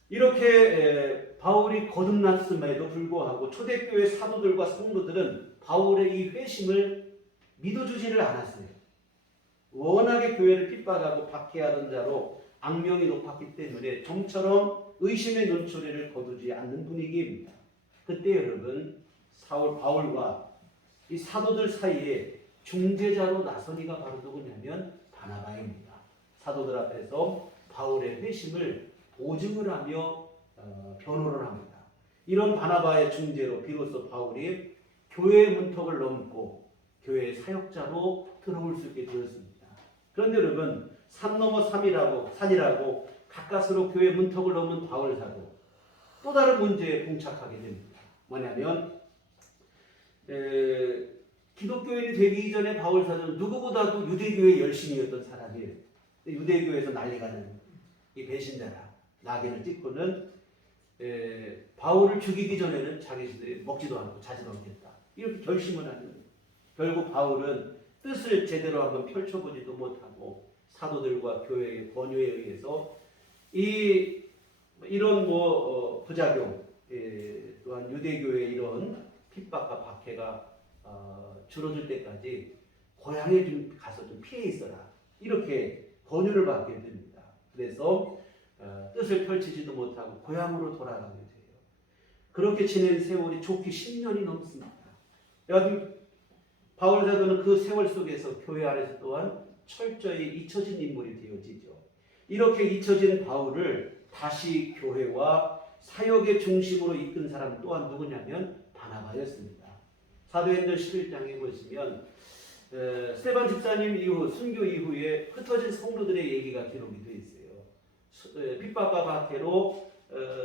이렇게 바울이 거듭났음에도 불구하고 초대교회 사도들과 성도들은 바울의 이 회심을 믿어주지를 않았어요. 워낙에 교회를 핍박하고 박해하던 자로 악명이 높았기 때문에 좀처럼 의심의 눈초리를 거두지 않는 분위기입니다. 그때 여러분 바울과 이 사도들 사이에 중재자로 나선 이가 바로 누구냐면 바나바입니다. 사도들 앞에서 바울의 회심을 보증을 하며 변호를 합니다. 이런 바나바의 중재로 비로소 바울이 교회의 문턱을 넘고 교회의 사역자로 들어올 수 있게 되었습니다. 그런데 여러분 산 넘어 산이라고 가까스로 교회 문턱을 넘은 바울 사도 또 다른 문제에 봉착하게 됩니다. 뭐냐면 기독교인이 되기 이전에 바울 사도는 누구보다도 유대교에 열심이었던 사람이에요. 유대교에서 난리가 나는 이 배신자라 낙인을 찍고는 바울을 죽이기 전에는 자기들이 먹지도 않고 자지도 않겠다 이렇게 결심을 하는 결국 바울은 뜻을 제대로 한번 펼쳐보지도 못하고 사도들과 교회의 권유에 의해서 이런 부작용 또한 유대교의 이런 핍박과 박해가 줄어들 때까지 고향에 좀 가서 좀 피해 있어라 이렇게 권유를 받게 됩니다. 그래서 뜻을 펼치지도 못하고 고향으로 돌아가게 돼요. 그렇게 지낸 세월이 좋게 10년이 넘습니다. 여러분 바울 사도는 그 세월 속에서 교회 안에서 또한 철저히 잊혀진 인물이 되어지죠. 이렇게 잊혀진 바울을 다시 교회와 사역의 중심으로 이끈 사람 또한 누구냐면 바나바였습니다. 사도행전 11장에 보시면 스데반 집사님 이후 순교 이후에 흩어진 성도들의 얘기가 기록이 되어 있어요. 핍박과 박해로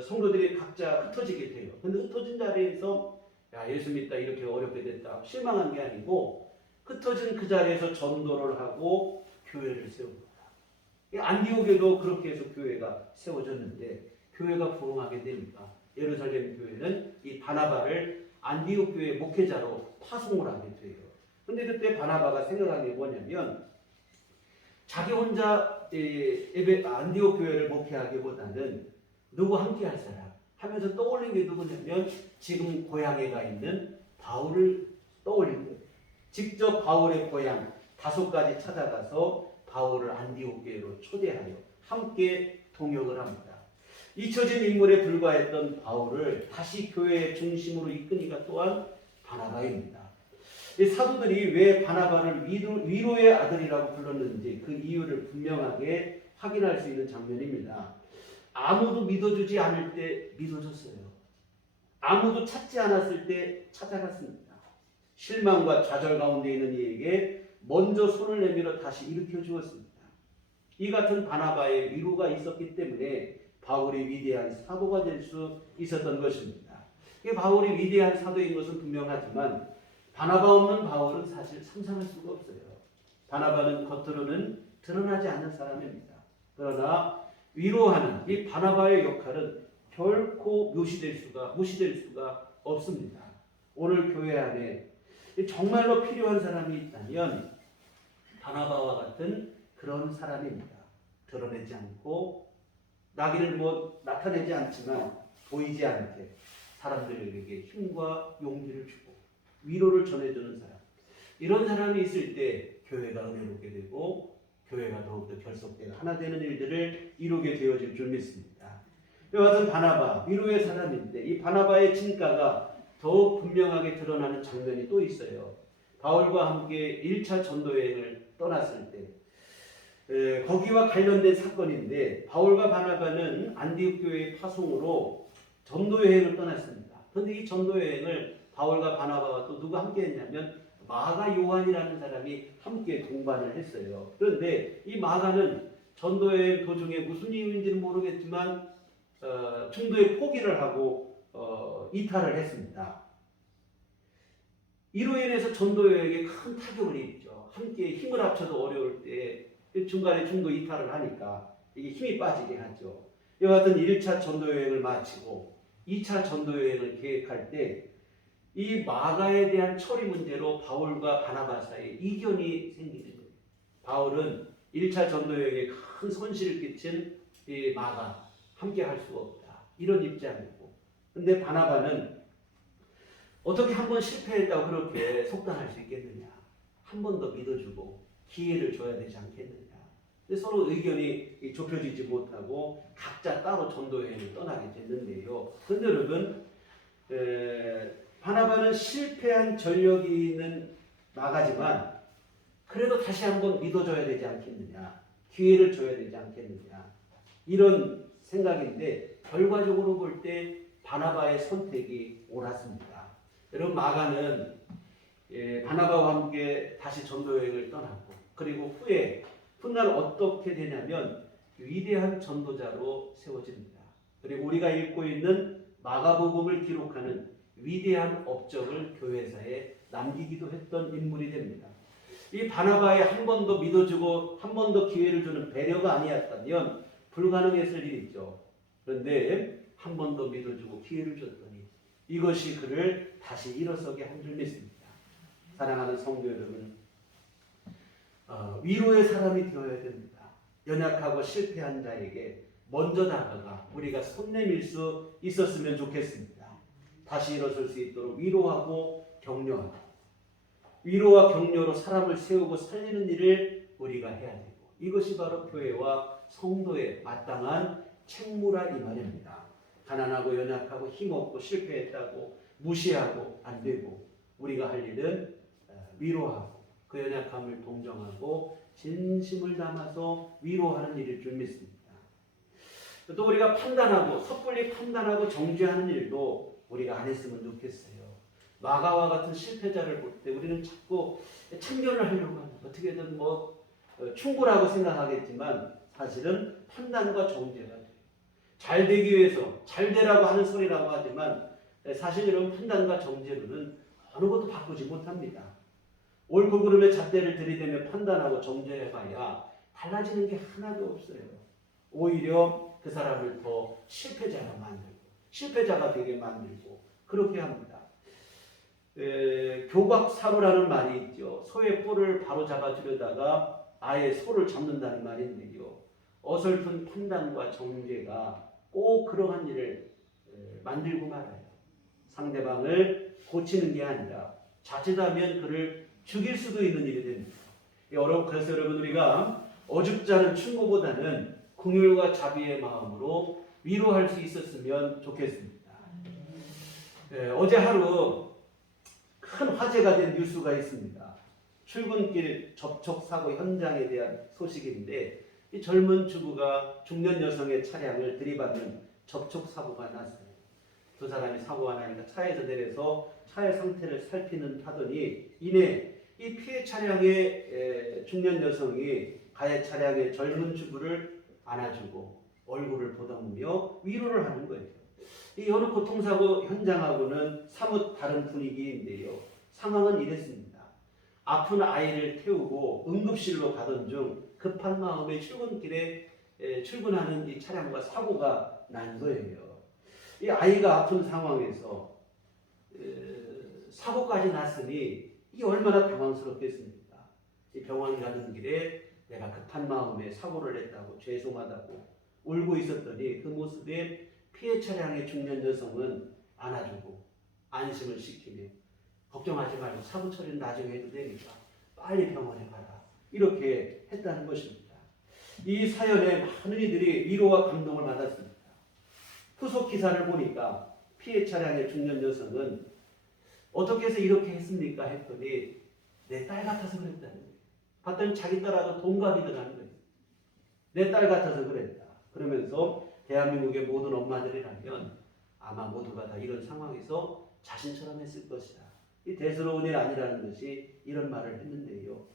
성도들이 각자 흩어지게 돼요. 근데 흩어진 자리에서 야 예수 믿다 이렇게 어렵게 됐다 실망한 게 아니고 흩어진 그 자리에서 전도를 하고 교회를 세웁니다. 안디옥에도 그렇게 해서 교회가 세워졌는데 교회가 부흥하게 되니까 예루살렘 교회는 이 바나바를 안디옥 교회 목회자로 파송을 하게 돼요. 근데 그때 바나바가 생각한 게 뭐냐면 자기 혼자 안디옥 교회를 목회하기보다는 누구 함께 할 사람 하면서 떠올린 게 누구냐면 지금 고향에 가 있는 바울을 떠올린 거예요. 직접 바울의 고향 5가지 찾아가서 바울을 안디옥 교회로 초대하여 함께 동역을 합니다. 잊혀진 인물에 불과했던 바울을 다시 교회의 중심으로 이끄니까 또한 바나바입니다. 이 사도들이 왜 바나바를 위로의 아들이라고 불렀는지 그 이유를 분명하게 확인할 수 있는 장면입니다. 아무도 믿어주지 않을 때 믿어줬어요. 아무도 찾지 않았을 때 찾아갔습니다. 실망과 좌절 가운데 있는 이에게 먼저 손을 내밀어 다시 일으켜 주었습니다. 이 같은 바나바의 위로가 있었기 때문에 바울이 위대한 사도가 될 수 있었던 것입니다. 바울이 위대한 사도인 것은 분명하지만 바나바 없는 바울은 사실 상상할 수가 없어요. 바나바는 겉으로는 드러나지 않는 사람입니다. 그러나 위로하는 이 바나바의 역할은 결코 무시될 수가 없습니다. 오늘 교회 안에 정말로 필요한 사람이 있다면 바나바와 같은 그런 사람입니다. 드러내지 않고 나기를 나타내지 않지만 보이지 않게 사람들에게 힘과 용기를 주고 위로를 전해주는 사람. 이런 사람이 있을 때 교회가 은혜롭게 되고 교회가 더욱더 결속되고 하나 되는 일들을 이루게 되어질 줄 믿습니다. 이와 같은 바나바, 위로의 사람인데 이 바나바의 진가가 더욱 분명하게 드러나는 장면이 또 있어요. 바울과 함께 1차 전도여행을 떠났을 때 거기와 관련된 사건인데 바울과 바나바는 안디옥 교회의 파송으로 전도여행을 떠났습니다. 그런데 이 전도 여행을 바울과 바나바와 또 누가 함께 했냐면 마가 요한이라는 사람이 함께 동반을 했어요. 그런데 이 마가는 전도 여행 도중에 무슨 이유인지는 모르겠지만 중도에 포기를 하고 이탈을 했습니다. 이로 인해서 전도 여행에 큰 타격을 입죠. 함께 힘을 합쳐도 어려울 때 중간에 중도 이탈을 하니까 이게 힘이 빠지게 하죠. 이와 같은 1차 전도 여행을 마치고 2차 전도 여행을 계획할 때 이 마가에 대한 처리 문제로 바울과 바나바 사이에 이견이 생기는 거예요. 바울은 1차 전도 여행에 큰 손실을 끼친 이 마가 함께 할 수 없다, 이런 입장이고, 근데 바나바는 어떻게 한 번 실패했다고 그렇게 속단할 수 있겠느냐, 한 번 더 믿어주고 기회를 줘야 되지 않겠느냐. 근데 서로 의견이 좁혀지지 못하고 각자 따로 전도 여행을 떠나게 됐는데요. 그런데 여러분, 바나바는 실패한 전력이 있는 마가지만 그래도 다시 한번 믿어줘야 되지 않겠느냐, 기회를 줘야 되지 않겠느냐, 이런 생각인데 결과적으로 볼 때 바나바의 선택이 옳았습니다. 여러분, 마가는 바나바와 함께 다시 전도 여행을 떠났고, 그리고 후에 훗날 어떻게 되냐면 위대한 전도자로 세워집니다. 그리고 우리가 읽고 있는 마가복음을 기록하는 위대한 업적을 교회사에 남기기도 했던 인물이 됩니다. 이 바나바의 한 번 더 믿어주고 한 번 더 기회를 주는 배려가 아니었다면 불가능했을 일이죠. 그런데 한 번 더 믿어주고 기회를 줬더니 이것이 그를 다시 일어서게 한 줄 믿습니다. 사랑하는 성도 여러분, 위로의 사람이 되어야 됩니다. 연약하고 실패한 자에게 먼저 다가가 우리가 손 내밀 수 있었으면 좋겠습니다. 다시 일어설 수 있도록 위로하고 격려하고, 위로와 격려로 사람을 세우고 살리는 일을 우리가 해야 되고, 이것이 바로 교회와 성도의 마땅한 책무라 이 말입니다. 가난하고 연약하고 힘없고 실패했다고 무시하고 안 되고, 우리가 할 일은 위로하고 그 연약함을 동정하고 진심을 담아서 위로하는 일일 줄 믿습니다. 또 우리가 판단하고 섣불리 판단하고 정죄하는 일도 우리가 안 했으면 좋겠어요. 마가와 같은 실패자를 볼 때 우리는 자꾸 참견을 하려고 하는, 어떻게든 충고라고 생각하겠지만 사실은 판단과 정죄가 돼요. 잘 되기 위해서 잘 되라고 하는 소리라고 하지만 사실 이런 판단과 정죄로는 어느 것도 바꾸지 못합니다. 옳고 그름의 잣대를 들이대며 판단하고 정죄해봐야 달라지는 게 하나도 없어요. 오히려 그 사람을 더 실패자가 만들고 실패자가 되게 만들고 그렇게 합니다. 교곽사루라는 말이 있죠. 소의 뿔을 바로 잡아주려다가 아예 소를 잡는다는 말인데요. 어설픈 판단과 정죄가 꼭 그러한 일을 만들고 말아요. 상대방을 고치는 게 아니라 자칫하면 그를 죽일 수도 있는 일이 됩니다. 그래서 여러분, 우리가 어줍잖은 충고보다는 긍휼과 자비의 마음으로 위로할 수 있었으면 좋겠습니다. 어제 하루 큰 화제가 된 뉴스가 있습니다. 출근길 접촉사고 현장에 대한 소식인데, 이 젊은 주부가 중년 여성의 차량을 들이받는 접촉사고가 났어요. 두 사람이 사고가 나니까 차에서 내려서 차의 상태를 살피는 하더니 이내 이 피해 차량의 중년 여성이 가해 차량의 젊은 주부를 안아주고 얼굴을 보듬으며 위로를 하는 거예요. 이 어느 교통사고 현장하고는 사뭇 다른 분위기인데요. 상황은 이랬습니다. 아픈 아이를 태우고 응급실로 가던 중 급한 마음에 출근길에 출근하는 이 차량과 사고가 난 거예요. 이 아이가 아픈 상황에서 사고까지 났으니 이게 얼마나 당황스럽겠습니까? 이 병원 가는 길에 내가 급한 마음에 사고를 냈다고 죄송하다고 울고 있었더니 그 모습에 피해 차량의 중년 여성은 안아주고 안심을 시키며 걱정하지 말고 사고 처리는 나중에 해도 되니까 빨리 병원에 가라, 이렇게 했다는 것입니다. 이 사연에 많은 이들이 위로와 감동을 받았습니다. 후속 기사를 보니까 피해 차량의 중년 여성은 어떻게 해서 이렇게 했습니까? 했더니 내 딸 같아서 그랬다는 거예요. 봤더니 자기 딸하고 동갑이더라는 거예요. 내 딸 같아서 그랬다. 그러면서 대한민국의 모든 엄마들이라면 아마 모두가 다 이런 상황에서 자신처럼 했을 것이다. 이 대수로운 일 아니라는 것이 이런 말을 했는데요.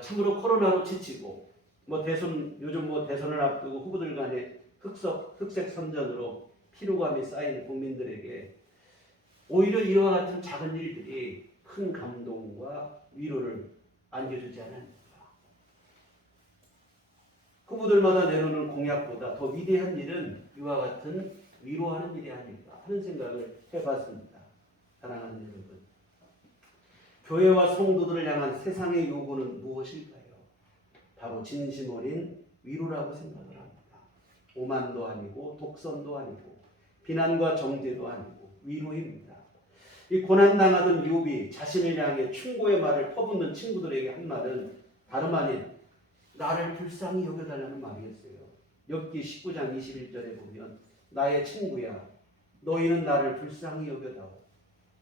참으로 코로나로 지치고 요즘 대선을 앞두고 후보들 간의 흑색 선전으로 피로감이 쌓인 국민들에게 오히려 이와 같은 작은 일들이 큰 감동과 위로를 안겨주지 않았는가. 후보들마다 내놓는 공약보다 더 위대한 일은 이와 같은 위로하는 일이 아닐까 하는 생각을 해봤습니다. 사랑하는 여러분, 교회와 성도들을 향한 세상의 요구는 무엇일까요? 바로 진심 어린 위로라고 생각을 합니다. 오만도 아니고 독선도 아니고 비난과 정죄도 아니고 위로입니다. 이 고난당하던 욥이 자신을 향해 충고의 말을 퍼붓는 친구들에게 한 말은 다름 아닌 나를 불쌍히 여겨달라는 말이었어요. 욥기 19장 21절에 보면 나의 친구야 너희는 나를 불쌍히 여겨다오.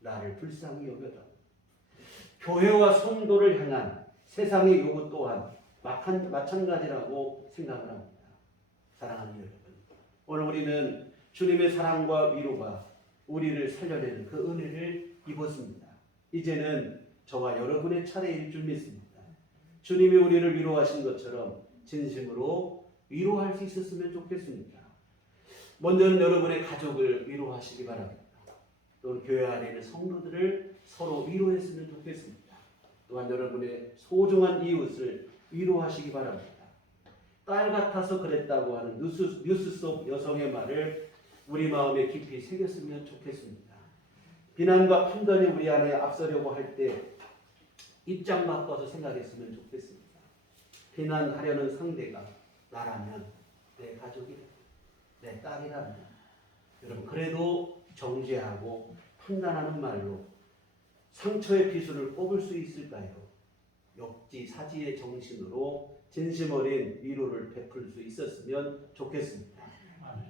나를 불쌍히 여겨다오. 교회와 성도를 향한 세상의 요구 또한 마찬가지라고 생각을 합니다. 사랑하는 여러분, 오늘 우리는 주님의 사랑과 위로가 우리를 살려내는 그 은혜를 입었습니다. 이제는 저와 여러분의 차례일 줄 믿습니다. 주님이 우리를 위로하신 것처럼 진심으로 위로할 수 있었으면 좋겠습니다. 먼저는 여러분의 가족을 위로하시기 바랍니다. 또 교회 안에 있는 성도들을 서로 위로했으면 좋겠습니다. 또한 여러분의 소중한 이웃을 위로하시기 바랍니다. 딸 같아서 그랬다고 하는 뉴스 속 여성의 말을 우리 마음에 깊이 새겼으면 좋겠습니다. 비난과 판단이 우리 안에 앞서려고 할 때 입장 바꿔서 생각했으면 좋겠습니다. 비난하려는 상대가 나라면, 내 가족이라면, 내 딸이라면 여러분 그래도 정죄하고 판단하는 말로 상처의 비수를 뽑을 수 있을까요? 역지사지의 정신으로 진심 어린 위로를 베풀 수 있었으면 좋겠습니다.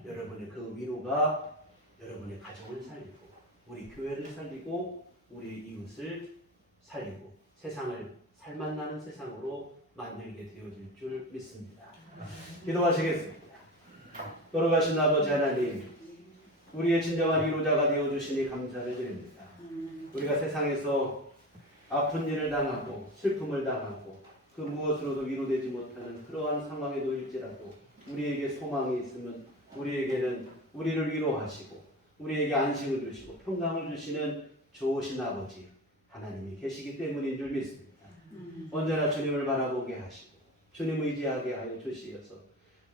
여러분의 그 위로가 여러분의 가정을 살리고 우리 교회를 살리고 우리 이웃을 살리고 세상을 살맛나는 세상으로 만들게 되어질 줄 믿습니다. 기도하시겠습니다. 돌아가신 아버지 하나님, 우리의 진정한 위로자가 되어주시니 감사를 드립니다. 우리가 세상에서 아픈 일을 당하고 슬픔을 당하고 그 무엇으로도 위로되지 못하는 그러한 상황에 놓일지라도 우리에게 소망이 있으면 우리에게는 우리를 위로하시고 우리에게 안식을 주시고 평강을 주시는 좋으신 아버지 하나님이 계시기 때문인 줄 믿습니다. 언제나 주님을 바라보게 하시고 주님 의지하게 하여 주시어서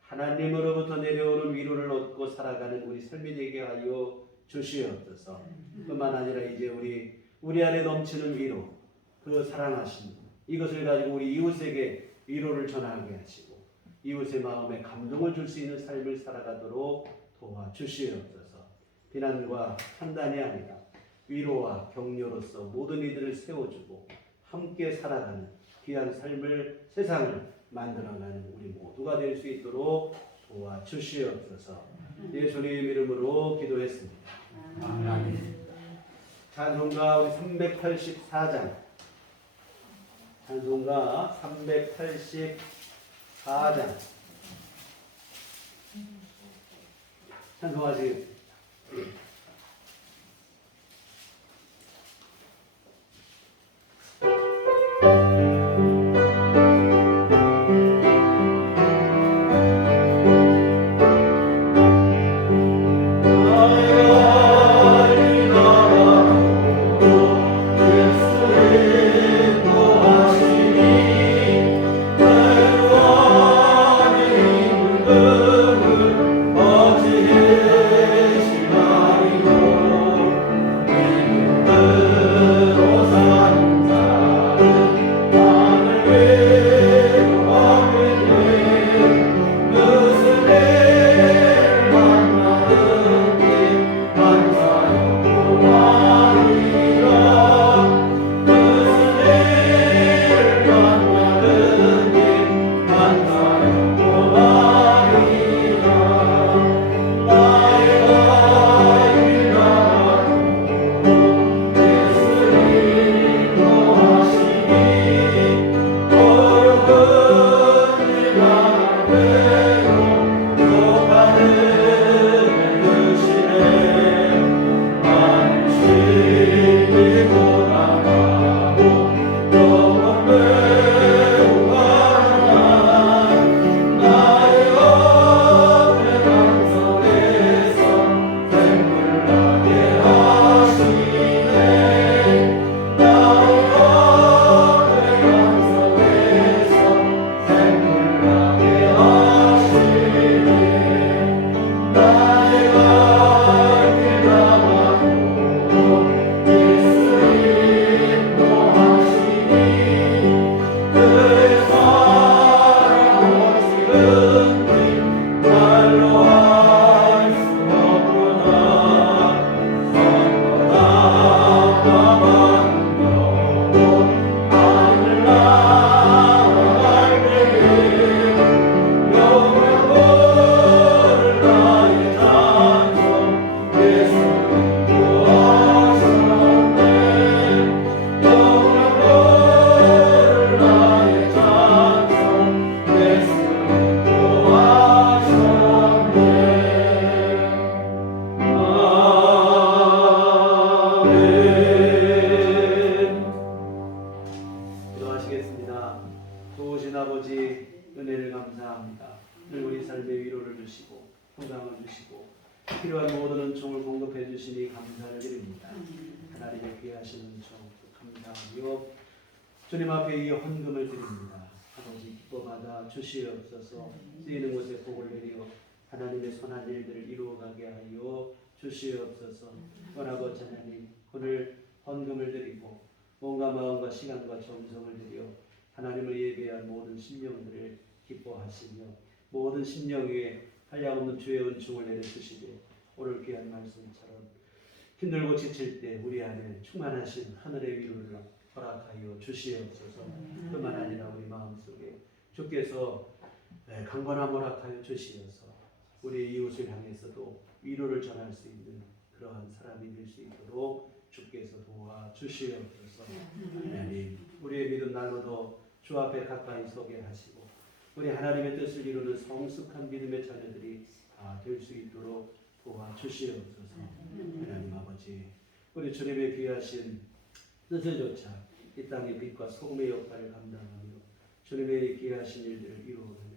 하나님으로부터 내려오는 위로를 얻고 살아가는 우리 삶이 되게 하여 주시옵소서. 뿐만 아니라 이제 우리 안에 넘치는 위로, 그 사랑하심 이것을 가지고 우리 이웃에게 위로를 전하게 하시고 이웃의 마음에 감동을 줄 수 있는 삶을 살아가도록 도와주시옵소서. 비난과 판단이 아니라 위로와 격려로서 모든 이들을 세워주고 함께 살아가는 귀한 삶을 세상을 만들어가는 우리 모두가 될 수 있도록 도와주시옵소서. 예수님 이름으로 기도했습니다. 아멘. 찬송가 우리 384장 찬송가 384장 찬송하시겠습니다. 어찌해 늘 우리 삶에 위로를 주시고 건강을 주시고 필요한 모든 은총을 공급해 주시니 감사를 드립니다. 하나님의 귀하신 은총 감사하며 주님 앞에 이 헌금을 드립니다. 아버지 기뻐받아 주시옵소서. 쓰이는 곳에 복을 내려 하나님의 선한 일들을 이루어가게 하여 주시옵소서. 아버지 하나님, 오늘 헌금을 드리고 몸과 마음과 시간과 정성을 들여 하나님을 예배한 모든 심령들을 기뻐하시며 모든 심령 위에 한량없는 주의 은총을 내려주시되 오늘 귀한 말씀처럼 힘들고 지칠 때 우리 안에 충만하신 하늘의 위로를 허락하여 주시옵소서. 뿐만 아니라 우리 마음속에 주께서 강건함을 허락하여 주시어서 우리 이웃을 향해서도 위로를 전할 수 있는 그러한 사람이 될 수 있도록 주께서 도와 주시옵소서. 하나님, 우리의 믿음 날로도 주 앞에 가까이 서게 하시고 우리 하나님의 뜻을 이루는 성숙한 믿음의 자녀들이 다 될 수 있도록 도와 주시옵소서. 하나님 아버지, 우리 주님의 귀하신 뜻을 좇아 이 땅의 빛과 소금의 역할을 감당하며 주님의 귀하신 일들을 이루어가는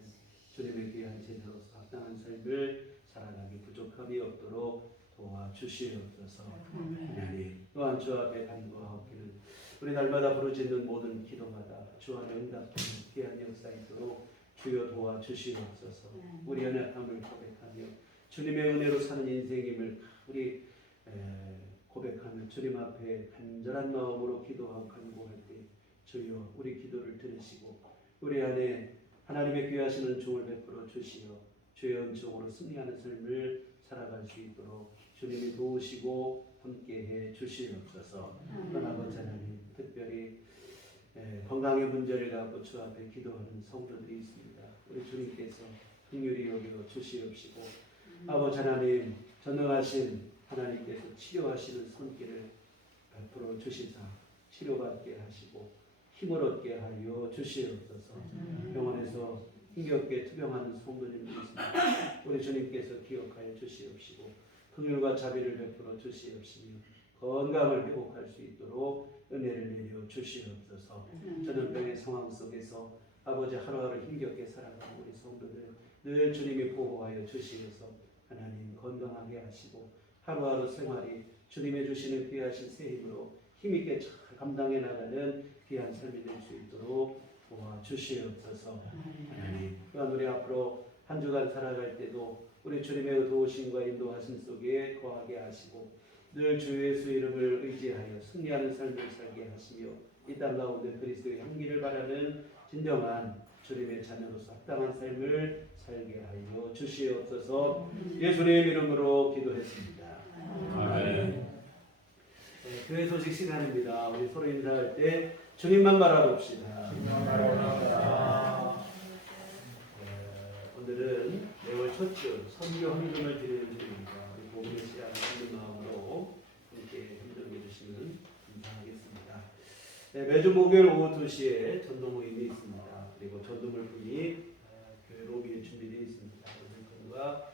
주님의 귀한 제자로서 합당한 삶을 살아가기 부족함이 없도록 도와주시옵소서. 하나님, 또한 주 앞에 간구하옵기는 우리 날마다 부르짖는 모든 기도마다 주 안에 응답되는 귀한 역사 있도록 주여 도와주시옵소서. 우리 연약함을 고백하며 주님의 은혜로 사는 인생임을 우리 고백하며 주님 앞에 간절한 마음으로 기도하고 간구할 때 주여 우리 기도를 들으시고 우리 안에 하나님의 귀하신 은총을 베풀어 주시어 주의 은총으로 승리하는 삶을 살아갈 수 있도록 주님이 도우시고 함께해 주시옵소서. 아버지 하나님, 특별히 건강의 문제를 갖고 주 앞에 기도하는 성도들이 있습니다. 우리 주님께서 긍휼히 여겨 주시옵시고 아버지 하나님, 전능하신 하나님께서 치료하시는 손길을 베풀어 주시사 치료받게 하시고 힘을 얻게 하여 주시옵소서. 병원에서 힘겹게 투병하는 성도님들이 있습니다. 우리 주님께서 기억하여 주시옵시고 긍휼과 자비를 베풀어 주시옵시며 건강을 회복할 수 있도록 은혜를 내려 주시옵소서. 전염병의 상황 속에서 아버지 하루하루 힘겹게 살아가는 우리 성도들 늘 주님이 보호하여 주시어서 하나님 건강하게 하시고 하루하루 생활이 주님의 주시는 귀하신 새 힘으로 힘있게 잘 감당해 나가는 귀한 삶이 될 수 있도록 도와주시옵소서. 하나님, 또한 우리 앞으로 한 주간 살아갈 때도 우리 주님의 도우심과 인도하심 속에 거하게 하시고 늘 주 예수 이름을 의지하여 승리하는 삶을 살게 하시며 이 땅 가운데 그리스도의 향기를 바라는 진정한 주님의 자녀로서 합당한 삶을 살게 하여 주시옵소서. 예수님 이름으로 기도했습니다. 아멘. 교회 소식 시간입니다. 우리 서로 인사할 때 주님만 바라봅시다. 오늘은 매월 첫 주 선교 헌금을 드리는 주입니다. 우리 복음의 씨앗을 있는 마음으로 함께 헌금해 주시면 감사하겠습니다. 매주 목요일 오후 2시에 전도 모임이 있습니다. 그리고 전도물품이 교회 로비에 준비되어 있습니다. 물품과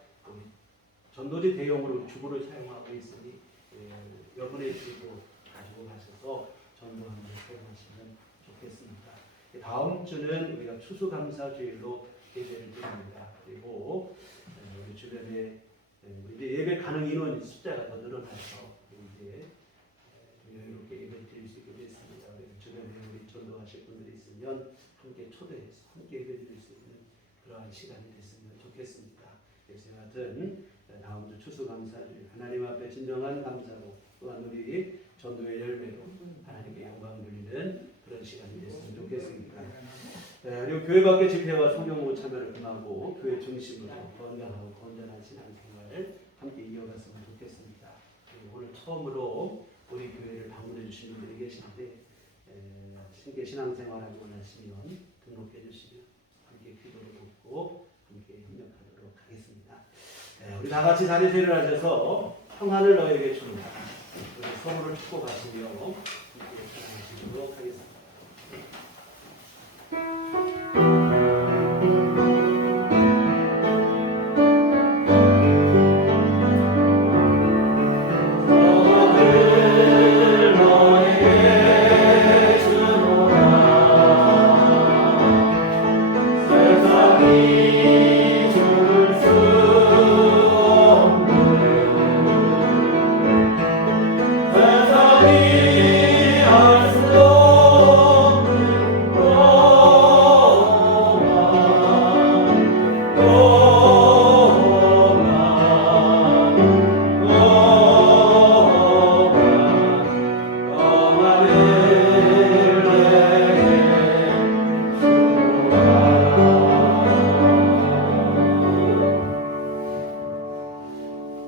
전도지 대용으로 주부를 사용하고 있으니 여분의 주도 가지고 가셔서 전도하는 데 사용하시면 좋겠습니다. 다음 주는 우리가 추수감사주일로 예배를 드립니다. 그리고 우리 주변에 이제 예배 가능 인원 숫자가 더 늘어나서 이제 여유롭게 예배를 드릴 수 있게 됐습니다. 그래서 주변에 우리 전도하실 분들이 있으면 함께 초대해서 함께 예배 드릴 수 있는 그러한 시간이 됐으면 좋겠습니다. 그래서 여하튼 다음 주 추수감사주일 하나님 앞에 진정한 감사로 또한 우리 전도의 열매로 하나님께 영광 돌리는 그런 시간이 됐으면 좋겠습니다. 그리고 교회 밖의 집회와 성경공부 참여를 금하고 교회 중심으로 건강하고 건전한 신앙생활을 함께 이어갔으면 좋겠습니다. 그리고 오늘 처음으로 우리 교회를 방문해 주신 분들이 계신데 함께 신앙생활을 원하시면 등록해 주시면 함께 기도를 돕고 함께 협력하도록 하겠습니다. 우리 다 같이 자리에서 일어나셔서 평안을 너에게 줍니다. 우리 서로를 축복하시며 함께 찬양하시도록 하겠습니다. 세상이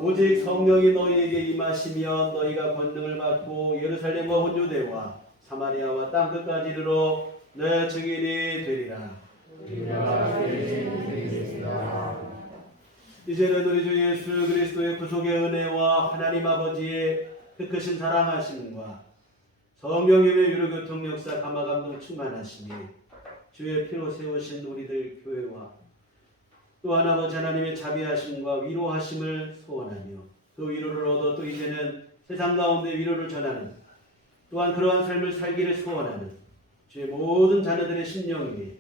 오직 성령이 너희에게 임하시면 너희가 권능을 받고 예루살렘과 온 유대와 사마리아와 땅끝까지 이르러 내 증인이 되리라. 이제는 우리 주 예수 그리스도의 구속의 은혜와 하나님 아버지의 그 크신 사랑하심과 성령님의 유로교통 역사 감화감동 충만하시니 주의 피로 세우신 우리들 교회와 또한 아버지 하나님의 자비하심과 위로하심을 소원하며 그 위로를 얻어 또 이제는 세상 가운데 위로를 전하는 또한 그러한 삶을 살기를 소원하는 주의 모든 자녀들의 심령이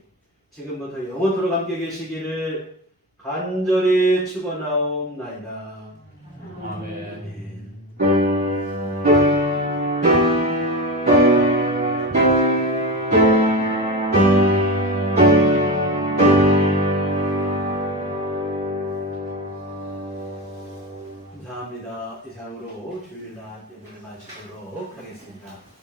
지금부터 영원토록 함께 계시기를 간절히 축원하옵나이다. 아멘. 감사합니다. 이상으로 주일날 예배를 마치도록 하겠습니다.